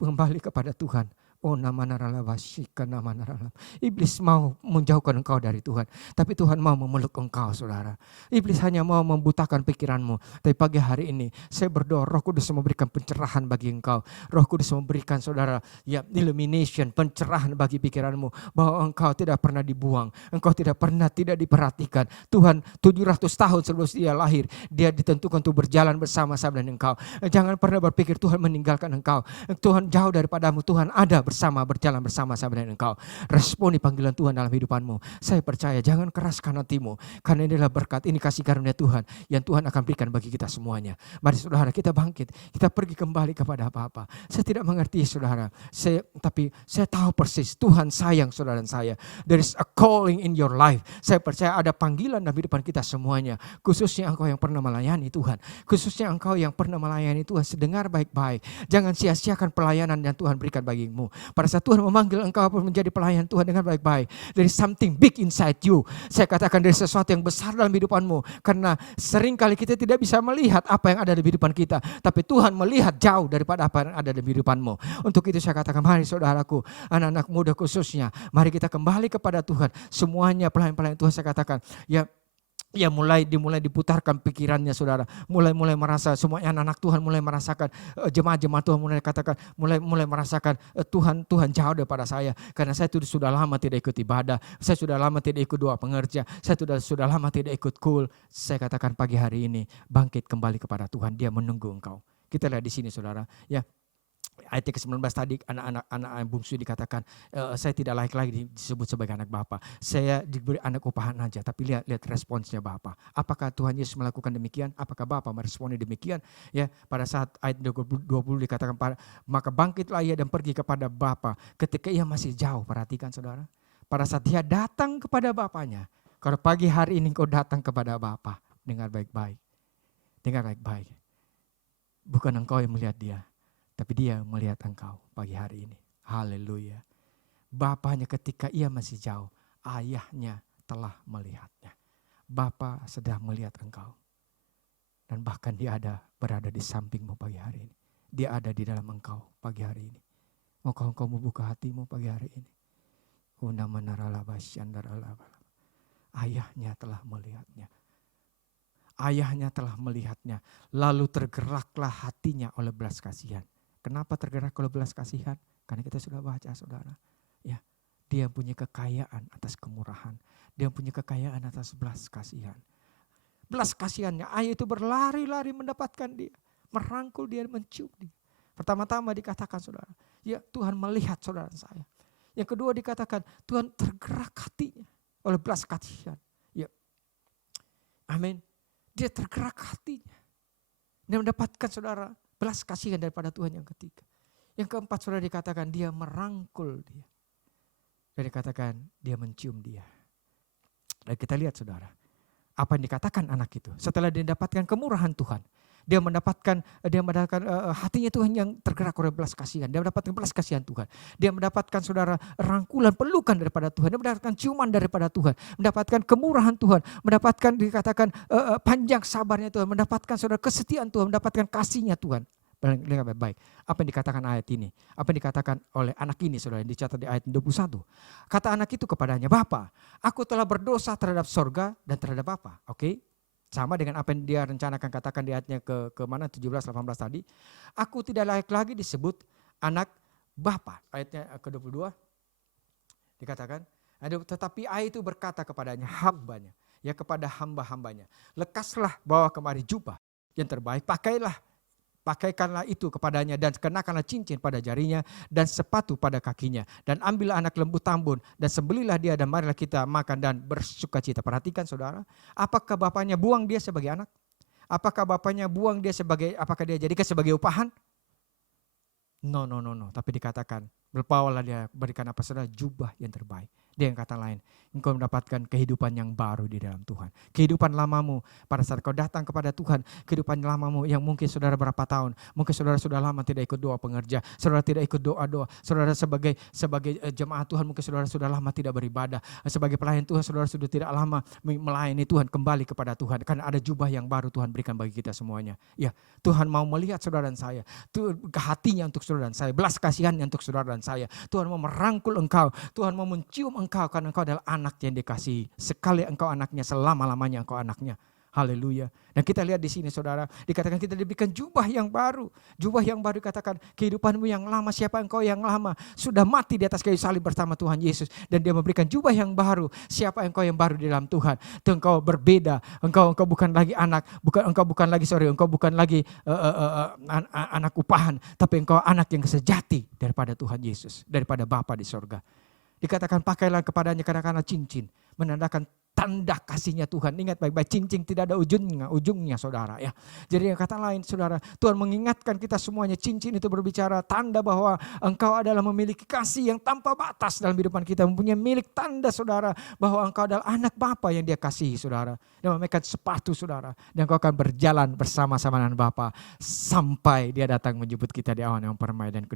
Kembali kepada Tuhan. Oh nama naralabashika nama naralab. Iblis mau menjauhkan engkau dari Tuhan. Tapi Tuhan mau memeluk engkau saudara. Iblis hanya mau membutakan pikiranmu. Tapi pagi hari ini saya berdoa Roh Kudus memberikan pencerahan bagi engkau. Roh Kudus memberikan saudara ya illumination, pencerahan bagi pikiranmu. Bahwa engkau tidak pernah dibuang. Engkau tidak diperhatikan. Tuhan 700 tahun sebelum dia lahir. Dia ditentukan untuk berjalan bersama-sama dengan engkau. Jangan pernah berpikir Tuhan meninggalkan engkau. Tuhan jauh daripadamu. Tuhan ada berjalan bersama-sama dengan engkau. Responi panggilan Tuhan dalam hidupanmu. Saya percaya jangan keraskan hatimu. Karena inilah berkat, ini kasih karunia Tuhan yang Tuhan akan berikan bagi kita semuanya. Mari saudara kita bangkit. Kita pergi kembali kepada Bapa. Saya tidak mengerti saudara. Tapi saya tahu persis Tuhan sayang saudara dan saya. There is a calling in your life. Saya percaya ada panggilan dalam hidupan kita semuanya. Khususnya engkau yang pernah melayani Tuhan. Khususnya engkau yang pernah melayani Tuhan. Sedengar baik-baik. Jangan sia-siakan pelayanan yang Tuhan berikan bagimu. Pada saat Tuhan memanggil engkau menjadi pelayan Tuhan dengan baik-baik. There is something big inside you. Saya katakan dari sesuatu yang besar dalam hidupanmu. Karena seringkali kita tidak bisa melihat apa yang ada di kehidupan kita. Tapi Tuhan melihat jauh daripada apa yang ada di kehidupanmu. Untuk itu saya katakan mari saudaraku, anak-anak muda khususnya. Mari kita kembali kepada Tuhan. Semuanya pelayan-pelayan Tuhan saya katakan. Ya mulai diputarkan pikirannya saudara. Mulai merasa semuanya anak Tuhan mulai merasakan jemaat-jemaat Tuhan mulai merasakan Tuhan jauh daripada saya. Karena saya sudah lama tidak ikut ibadah. Saya sudah lama tidak ikut doa pengerja. Saya sudah lama tidak ikut kul. Saya katakan pagi hari ini bangkit kembali kepada Tuhan. Dia menunggu engkau. Kita lihat di sini saudara. Ya. Ayat ke-19 tadi anak-anak bungsu dikatakan saya tidak layak lagi disebut sebagai anak Bapa. Saya diberi anak upahan aja. Tapi lihat responsnya Bapa. Apakah Tuhan Yesus melakukan demikian? Apakah Bapa meresponi demikian? Ya, pada saat ayat 20 dikatakan maka bangkitlah ia dan pergi kepada Bapa ketika ia masih jauh. Perhatikan saudara. Pada saat dia datang kepada Bapanya. Kalau pagi hari ini kau datang kepada Bapa, dengar baik-baik. Dengar baik-baik. Bukan engkau yang melihat dia. Tapi dia melihat engkau pagi hari ini. Haleluya. Bapaknya ketika ia masih jauh, ayahnya telah melihatnya. Bapa sedang melihat engkau. Dan bahkan dia berada di sampingmu pagi hari ini. Dia ada di dalam engkau pagi hari ini. Maukah engkau membuka hatimu pagi hari ini? Ayahnya telah melihatnya. Ayahnya telah melihatnya. Lalu tergeraklah hatinya oleh belas kasihan. Kenapa tergerak oleh belas kasihan? Karena kita sudah baca saudara. Ya, dia punya kekayaan atas kemurahan. Dia punya kekayaan atas belas kasihan. Belas kasihannya, ayah itu berlari-lari mendapatkan dia. Merangkul dia, mencium dia. Pertama-tama dikatakan saudara, ya Tuhan melihat saudara saya. Yang kedua dikatakan Tuhan tergerak hatinya oleh belas kasihan. Ya, amin. Dia tergerak hatinya. Dia mendapatkan saudara belas kasihan daripada Tuhan yang ketiga. Yang keempat saudara dikatakan dia merangkul dia. Dan dikatakan dia mencium dia. Dan kita lihat saudara, apa yang dikatakan anak itu setelah dia mendapatkan kemurahan Tuhan. Dia mendapatkan hatinya Tuhan yang tergerak oleh belas kasihan. Dia mendapatkan belas kasihan Tuhan. Dia mendapatkan saudara rangkulan, pelukan daripada Tuhan. Dia mendapatkan ciuman daripada Tuhan. Mendapatkan kemurahan Tuhan. Mendapatkan dikatakan panjang sabarnya Tuhan. Mendapatkan saudara kesetiaan Tuhan. Mendapatkan kasihnya Tuhan. Baik. Apa yang dikatakan ayat ini? Apa yang dikatakan oleh anak ini saudara yang dicatat di ayat 21. Kata anak itu kepadanya, Bapa, aku telah berdosa terhadap sorga dan terhadap Bapa. Oke? Sama dengan apa yang dia rencanakan katakan di ayatnya ke mana 17-18 tadi. Aku tidak layak lagi disebut anak Bapa. Ayatnya ke-22 dikatakan. Tetapi ayat itu berkata kepadanya, hambanya. Ya kepada hamba-hambanya. Lekaslah bawa kemari jubah yang terbaik. Pakaikanlah itu kepadanya dan kenakanlah cincin pada jarinya dan sepatu pada kakinya. Dan ambillah anak lembu tambun dan sembelilah dia dan marilah kita makan dan bersukacita. Perhatikan saudara, apakah bapaknya buang dia sebagai anak? Apakah bapaknya buang dia apakah dia jadikan sebagai upahan? No. Tapi dikatakan, berbawalah dia berikan apa saudara? Jubah yang terbaik. Dia yang kata lain, engkau mendapatkan kehidupan yang baru di dalam Tuhan. Kehidupan lamamu pada saat kau datang kepada Tuhan. Kehidupan lamamu yang mungkin saudara berapa tahun. Mungkin saudara sudah lama tidak ikut doa pengerja. Saudara tidak ikut doa-doa. Saudara sebagai jemaat Tuhan mungkin saudara sudah lama tidak beribadah. Sebagai pelayan Tuhan saudara sudah tidak lama melayani Tuhan. Kembali kepada Tuhan. Karena ada jubah yang baru Tuhan berikan bagi kita semuanya. Ya, Tuhan mau melihat saudara dan saya. Hatinya untuk saudara dan saya. Belas kasihannya untuk saudara dan saya. Tuhan mau merangkul engkau. Tuhan mau mencium engkau karena engkau adalah anak yang dikasihi. Sekali engkau anaknya, selama-lamanya engkau anaknya. Haleluya. Dan kita lihat di sini saudara, dikatakan kita diberikan jubah yang baru. Jubah yang baru dikatakan kehidupanmu yang lama, siapa engkau yang lama sudah mati di atas kayu salib bersama Tuhan Yesus. Dan dia memberikan jubah yang baru. Siapa engkau yang baru di dalam Tuhan. Itu engkau berbeda. Engkau bukan lagi anak, engkau bukan lagi anak upahan. Tapi engkau anak yang sejati daripada Tuhan Yesus. Daripada Bapa di sorga. Dikatakan pakailah kepadanya karena cincin. Menandakan tanda kasihnya Tuhan. Ingat baik-baik, cincin tidak ada ujungnya saudara ya. Jadi yang kata lain saudara, Tuhan mengingatkan kita semuanya, cincin itu berbicara tanda bahwa engkau adalah memiliki kasih yang tanpa batas dalam kehidupan kita. Mempunyai milik tanda saudara bahwa engkau adalah anak Bapa yang dia kasihi saudara. Dan memakai sepatu saudara. Dan engkau akan berjalan bersama-sama dengan Bapa sampai dia datang menjemput kita di awan yang permai dan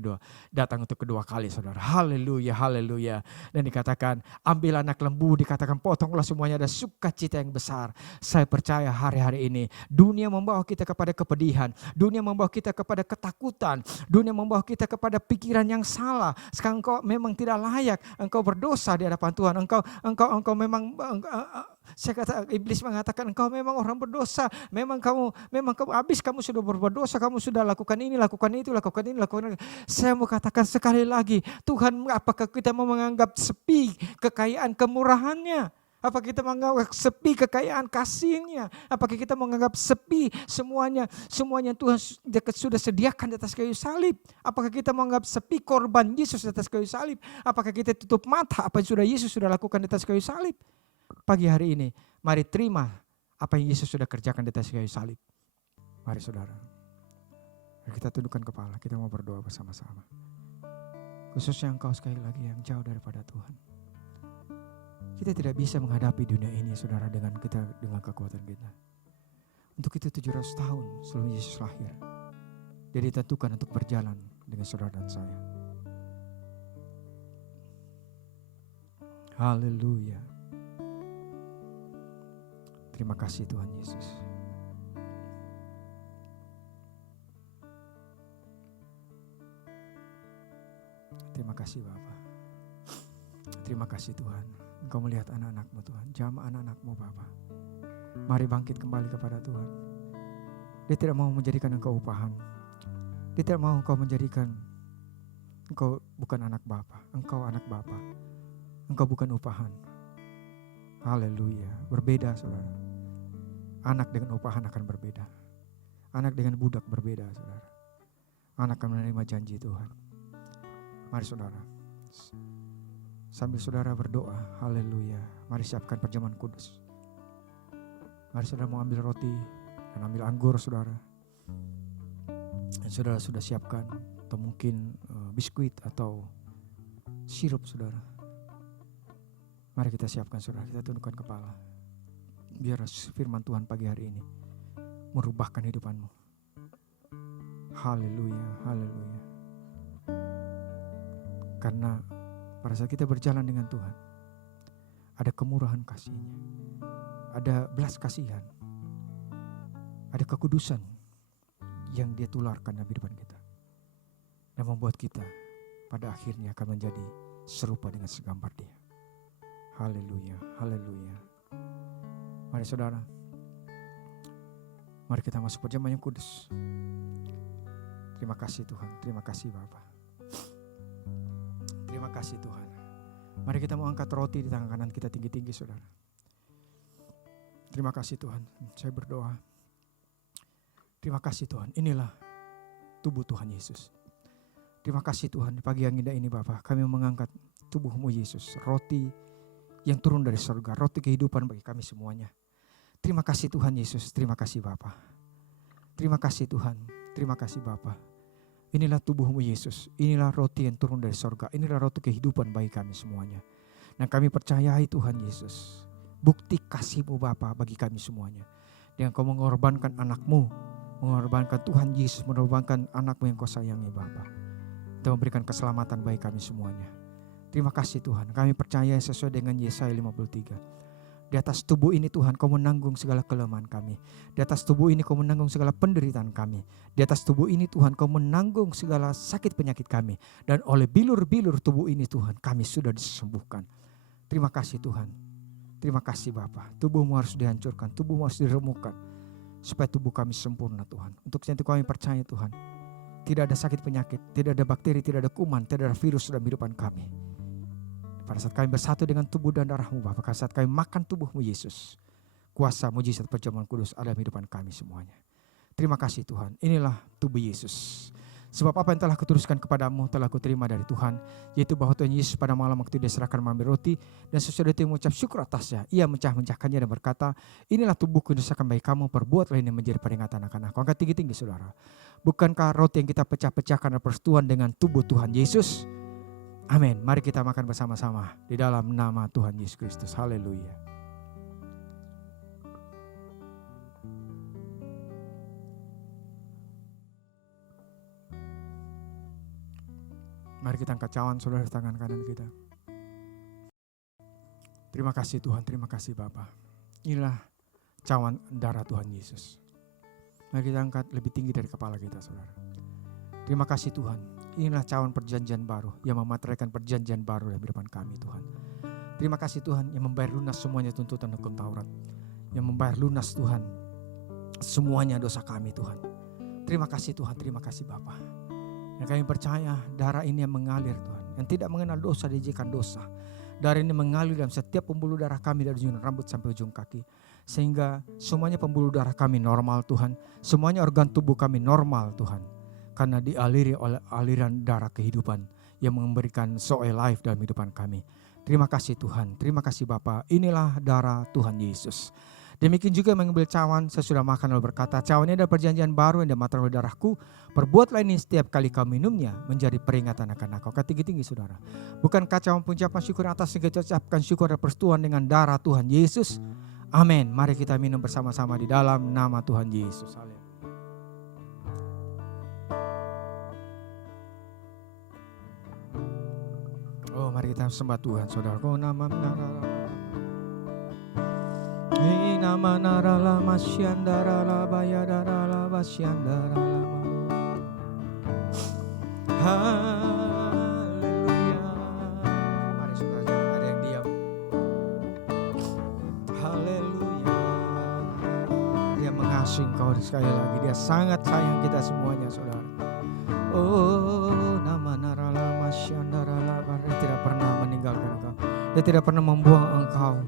datang untuk kedua kali saudara. Haleluya, haleluya. Dan dikatakan ambil anak lembu, dikatakan potonglah semuanya, ada sukacita yang besar. Saya percaya hari-hari ini dunia membawa kita kepada kepedihan, dunia membawa kita kepada ketakutan, dunia membawa kita kepada pikiran yang salah. Sekarang engkau memang tidak layak, engkau berdosa di hadapan Tuhan, engkau memang saya kata iblis mengatakan engkau memang orang berdosa, memang kamu habis, kamu sudah berbuat dosa, kamu sudah lakukan ini, lakukan itu, lakukan ini, lakukan ini. Saya mau katakan sekali lagi, Tuhan, apakah kita mau menganggap sepi kekayaan kemurahannya? Apakah kita menganggap sepi kekayaan kasihnya? Apakah kita menganggap sepi semuanya Tuhan sudah sediakan di atas kayu salib? Apakah kita menganggap sepi korban Yesus di atas kayu salib? Apakah kita tutup mata apa yang Yesus sudah lakukan di atas kayu salib? Pagi hari ini, mari terima apa yang Yesus sudah kerjakan di atas kayu salib. Mari saudara, mari kita tundukkan kepala, kita mau berdoa bersama-sama. Khususnya engkau sekali lagi yang jauh daripada Tuhan. Kita tidak bisa menghadapi dunia ini saudara dengan kekuatan kita. Untuk itu 700 tahun sebelum Yesus lahir, dia ditentukan untuk berjalan dengan saudara dan saya. Haleluya. Terima kasih Tuhan Yesus. Terima kasih Bapa. Terima kasih Tuhan. Engkau melihat anak-anak-Mu Tuhan. Jamah anak-anak-Mu Bapa. Mari bangkit kembali kepada Tuhan. Dia tidak mau menjadikan engkau upahan. Dia tidak mau engkau menjadikan engkau bukan anak Bapa. Engkau anak Bapa. Engkau bukan upahan. Haleluya. Berbeda saudara. Anak dengan upahan akan berbeda. Anak dengan budak berbeda saudara. Anak akan menerima janji Tuhan. Mari saudara. Sambil saudara berdoa. Haleluya. Mari siapkan perjamuan kudus. Mari saudara mau ambil roti dan ambil anggur saudara. Dan saudara sudah siapkan, atau mungkin biskuit atau sirup saudara. Mari kita siapkan saudara, kita tundukkan kepala. Biar firman Tuhan pagi hari ini merubahkan hidupanmu. Haleluya, haleluya. Karena pada saat kita berjalan dengan Tuhan, ada kemurahan kasih-Nya, ada belas kasihan, ada kekudusan yang Dia tularkan dalam kehidupan kita. Dan membuat kita pada akhirnya akan menjadi serupa dengan segambar Dia. Haleluya, haleluya. Mari saudara, mari kita masuk perjamuan yang kudus. Terima kasih Tuhan, terima kasih Bapa. Terima kasih Tuhan. Mari kita mau angkat roti di tangan kanan kita tinggi-tinggi saudara. Terima kasih Tuhan, saya berdoa. Terima kasih Tuhan, inilah tubuh Tuhan Yesus. Terima kasih Tuhan, di pagi yang indah ini Bapa, kami mengangkat tubuh-Mu Yesus, roti yang turun dari surga, roti kehidupan bagi kami semuanya. Terima kasih Tuhan Yesus, terima kasih Bapa. Terima kasih Tuhan, terima kasih Bapa. Inilah tubuh-Mu Yesus, inilah roti yang turun dari surga, inilah roti kehidupan bagi kami semuanya. Dan kami percayai Tuhan Yesus, bukti kasih-Mu Bapa bagi kami semuanya. Dengan Kau mengorbankan anak-Mu, mengorbankan Tuhan Yesus, mengorbankan anak-Mu yang Kau sayangi Bapa. Dan memberikan keselamatan bagi kami semuanya. Terima kasih Tuhan, kami percaya sesuai dengan Yesaya 53. Di atas tubuh ini Tuhan Kau menanggung segala kelemahan kami. Di atas tubuh ini Kau menanggung segala penderitaan kami. Di atas tubuh ini Tuhan Kau menanggung segala sakit penyakit kami. Dan oleh bilur-bilur tubuh ini Tuhan kami sudah disembuhkan. Terima kasih Tuhan. Terima kasih Bapa. Tubuh-Mu harus dihancurkan, tubuh-Mu harus diremukkan. Supaya tubuh kami sempurna Tuhan. Untuk itu kami percaya Tuhan. Tidak ada sakit penyakit, tidak ada bakteri, tidak ada kuman, tidak ada virus dalam kehidupan kami. Pada saat kami bersatu dengan tubuh dan darah-Mu Bapa, pada saat kami makan tubuh-Mu Yesus, kuasa mujizat perjamuan kudus ada dalam kehidupan kami semuanya. Terima kasih Tuhan, inilah tubuh Yesus. Sebab apa yang telah Kutuliskan kepadamu telah Kuterima dari Tuhan, yaitu bahwa Tuhan Yesus pada malam waktu Dia serahkan mengambil roti, dan sesudah itu mengucap syukur atasnya, Ia mencah-mencahkannya dan berkata, inilah tubuhku disahkan bagi kamu, perbuatlah ini menjadi peringatan akan aku. Angkat tinggi-tinggi saudara. Bukankah roti yang kita pecah-pecahkan adalah persetujuan dengan tubuh Tuhan Yesus? Amin. Mari kita makan bersama-sama di dalam nama Tuhan Yesus Kristus. Haleluya. Mari kita angkat cawan saudara di tangan kanan kita. Terima kasih Tuhan, terima kasih Bapa. Inilah cawan darah Tuhan Yesus. Mari kita angkat lebih tinggi dari kepala kita saudara. Terima kasih Tuhan. Inilah cawan perjanjian baru yang memateraikan perjanjian baru dalam kehidupan kami Tuhan. Terima kasih Tuhan yang membayar lunas semuanya tuntutan hukum Taurat. Yang membayar lunas Tuhan semuanya dosa kami Tuhan. Terima kasih Tuhan, terima kasih Bapa. Dan kami percaya darah ini yang mengalir Tuhan, yang tidak mengenal dosa diizinkan dosa. Darah ini mengalir dalam setiap pembuluh darah kami dari ujung rambut sampai ujung kaki. Sehingga semuanya pembuluh darah kami normal Tuhan. Semuanya organ tubuh kami normal Tuhan. Karena dialiri oleh aliran darah kehidupan yang memberikan Zoe life dalam kehidupan kami. Terima kasih Tuhan, terima kasih Bapa. Inilah darah Tuhan Yesus. Demikian juga mengambil cawan sesudah makan lalu berkata, cawan ini adalah perjanjian baru yang dimateraikan oleh darahku. Perbuatlah ini setiap kali kau minumnya menjadi peringatan akan aku. Angkat tinggi-tinggi saudara. Bukankah cawan pengucapan syukur atas segala ucapkan syukur dan persetujuan dengan darah Tuhan Yesus? Amin. Mari kita minum bersama-sama di dalam nama Tuhan Yesus. Haleluya. Oh, mari kita sembah Tuhan, saudaraku. Nama narala masyandara la bayadara la basyandara la. Haleluya. Mari saudara, jangan ada yang diam. Haleluya. Dia mengasihi engkau sekali lagi. Dia sangat sayang kita semuanya, saudara. Oh, nama narala masyandara la. Dia tidak pernah meninggalkan engkau. Dia tidak pernah membuang engkau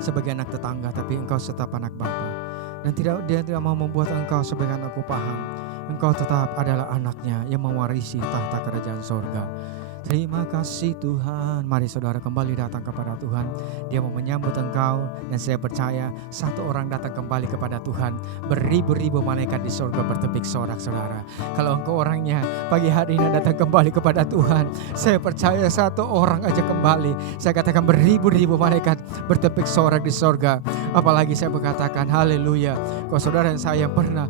sebagai anak tetangga, tapi engkau tetap anak Bapa. Dan dia tidak mau membuat engkau sebagai anak upah. Engkau tetap adalah anaknya yang mewarisi tahta kerajaan sorga. Terima kasih Tuhan. Mari saudara kembali datang kepada Tuhan. Dia mau menyambut engkau. Dan saya percaya satu orang datang kembali kepada Tuhan, beribu-ribu malaikat di surga bertepik sorak saudara. Kalau engkau orangnya pagi hari ini datang kembali kepada Tuhan, saya percaya satu orang aja kembali. Saya katakan beribu-ribu malaikat bertepik sorak di surga. Apalagi saya berkatakan haleluya. Kalau saudara dan saya yang pernah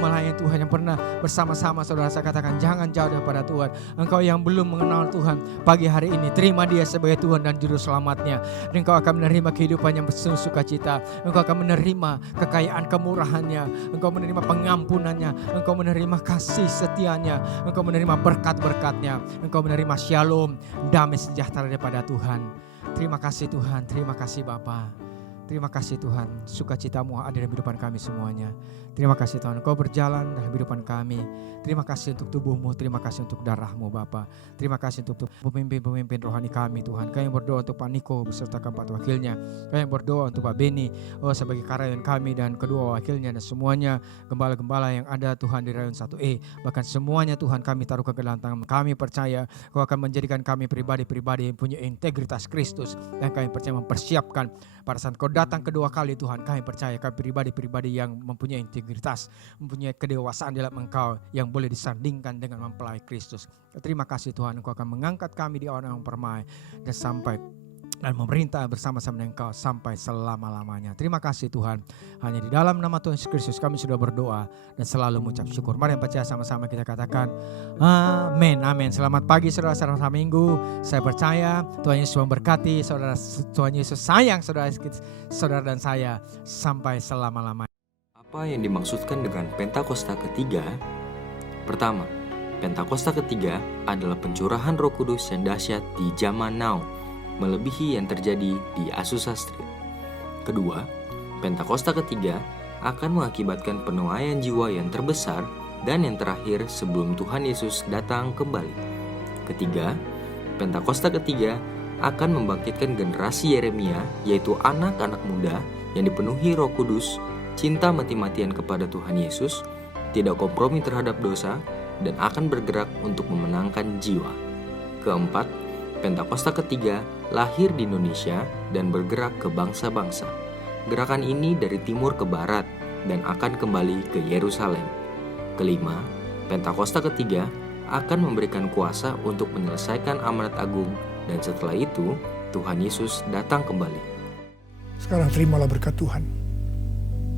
melayani Tuhan, yang pernah bersama-sama saudara, saya katakan jangan jauh daripada Tuhan. Engkau yang belum mengenal Tuhan, pagi hari ini terima Dia sebagai Tuhan dan Juru Selamatnya. Dan engkau akan menerima kehidupan yang penuh sukacita. Engkau akan menerima kekayaan kemurahannya. Engkau menerima pengampunannya. Engkau menerima kasih setianya. Engkau menerima berkat-berkatnya. Engkau menerima shalom, damai sejahtera daripada Tuhan. Terima kasih Tuhan, terima kasih Bapa. Terima kasih Tuhan, sukacitamu ada dalam kehidupan kami semuanya. Terima kasih Tuhan, Engkau berjalan dalam kehidupan kami. Terima kasih untuk tubuhmu, terima kasih untuk darahmu Bapa. Terima kasih untuk pemimpin-pemimpin rohani kami Tuhan. Kami berdoa untuk Pak Niko beserta keempat wakilnya. Kami berdoa untuk Pak Beni sebagai karyawan kami dan kedua wakilnya dan semuanya gembala-gembala yang ada Tuhan di Rayon 1E. Bahkan semuanya Tuhan kami taruh ke dalam tangan. Kami percaya Kau akan menjadikan kami pribadi-pribadi yang punya integritas Kristus. Dan kami percaya mempersiapkan pada saat Kau datang kedua kali Tuhan, kami percaya kami pribadi-pribadi yang mempunyai integritas, mempunyai kedewasaan dalam Engkau yang boleh disandingkan dengan mempelai Kristus. Terima kasih Tuhan, Engkau akan mengangkat kami di awan yang permai dan sampai dan memerintah bersama-sama dengan Engkau sampai selama-lamanya. Terima kasih Tuhan. Hanya di dalam nama Tuhan Yesus Kristus kami sudah berdoa dan selalu mengucap syukur. Mari yang percaya sama-sama kita katakan amin, amin. Selamat pagi saudara-saudara Minggu. Saya percaya Tuhan Yesus memberkati saudara. Tuhan Yesus sayang saudara dan saya sampai selama-lamanya. Apa yang dimaksudkan dengan Pentakosta ketiga? Pertama, Pentakosta ketiga adalah pencurahan Roh Kudus yang dahsyat di zaman now, melebihi yang terjadi di Azusa Street. Kedua, Pentakosta ketiga akan mengakibatkan penuaian jiwa yang terbesar dan yang terakhir sebelum Tuhan Yesus datang kembali. Ketiga, Pentakosta ketiga akan membangkitkan generasi Yeremia, yaitu anak-anak muda yang dipenuhi Roh Kudus, cinta mati-matian kepada Tuhan Yesus, tidak kompromi terhadap dosa, dan akan bergerak untuk memenangkan jiwa. Keempat, Pentakosta ketiga lahir di Indonesia dan bergerak ke bangsa-bangsa. Gerakan ini dari timur ke barat dan akan kembali ke Yerusalem. Kelima, Pentakosta ketiga akan memberikan kuasa untuk menyelesaikan amanat agung dan setelah itu Tuhan Yesus datang kembali. Sekarang terimalah berkat Tuhan.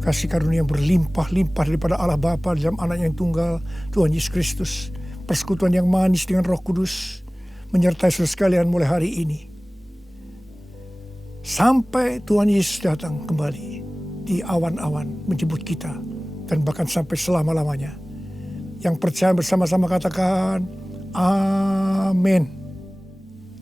Kasih karunia yang berlimpah-limpah daripada Allah Bapa dalam anak yang tunggal, Tuhan Yesus Kristus. Persekutuan yang manis dengan Roh Kudus menyertai saudara sekalian mulai hari ini. Sampai Tuhan Yesus datang kembali di awan-awan menjemput kita. Dan bahkan sampai selama-lamanya. Yang percaya bersama-sama katakan, amin.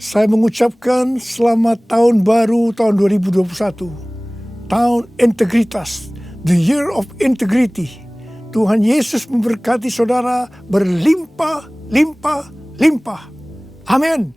Saya mengucapkan selamat tahun baru tahun 2021. Tahun integritas. The year of integrity. Tuhan Yesus memberkati saudara berlimpah, limpah, limpah. Amin.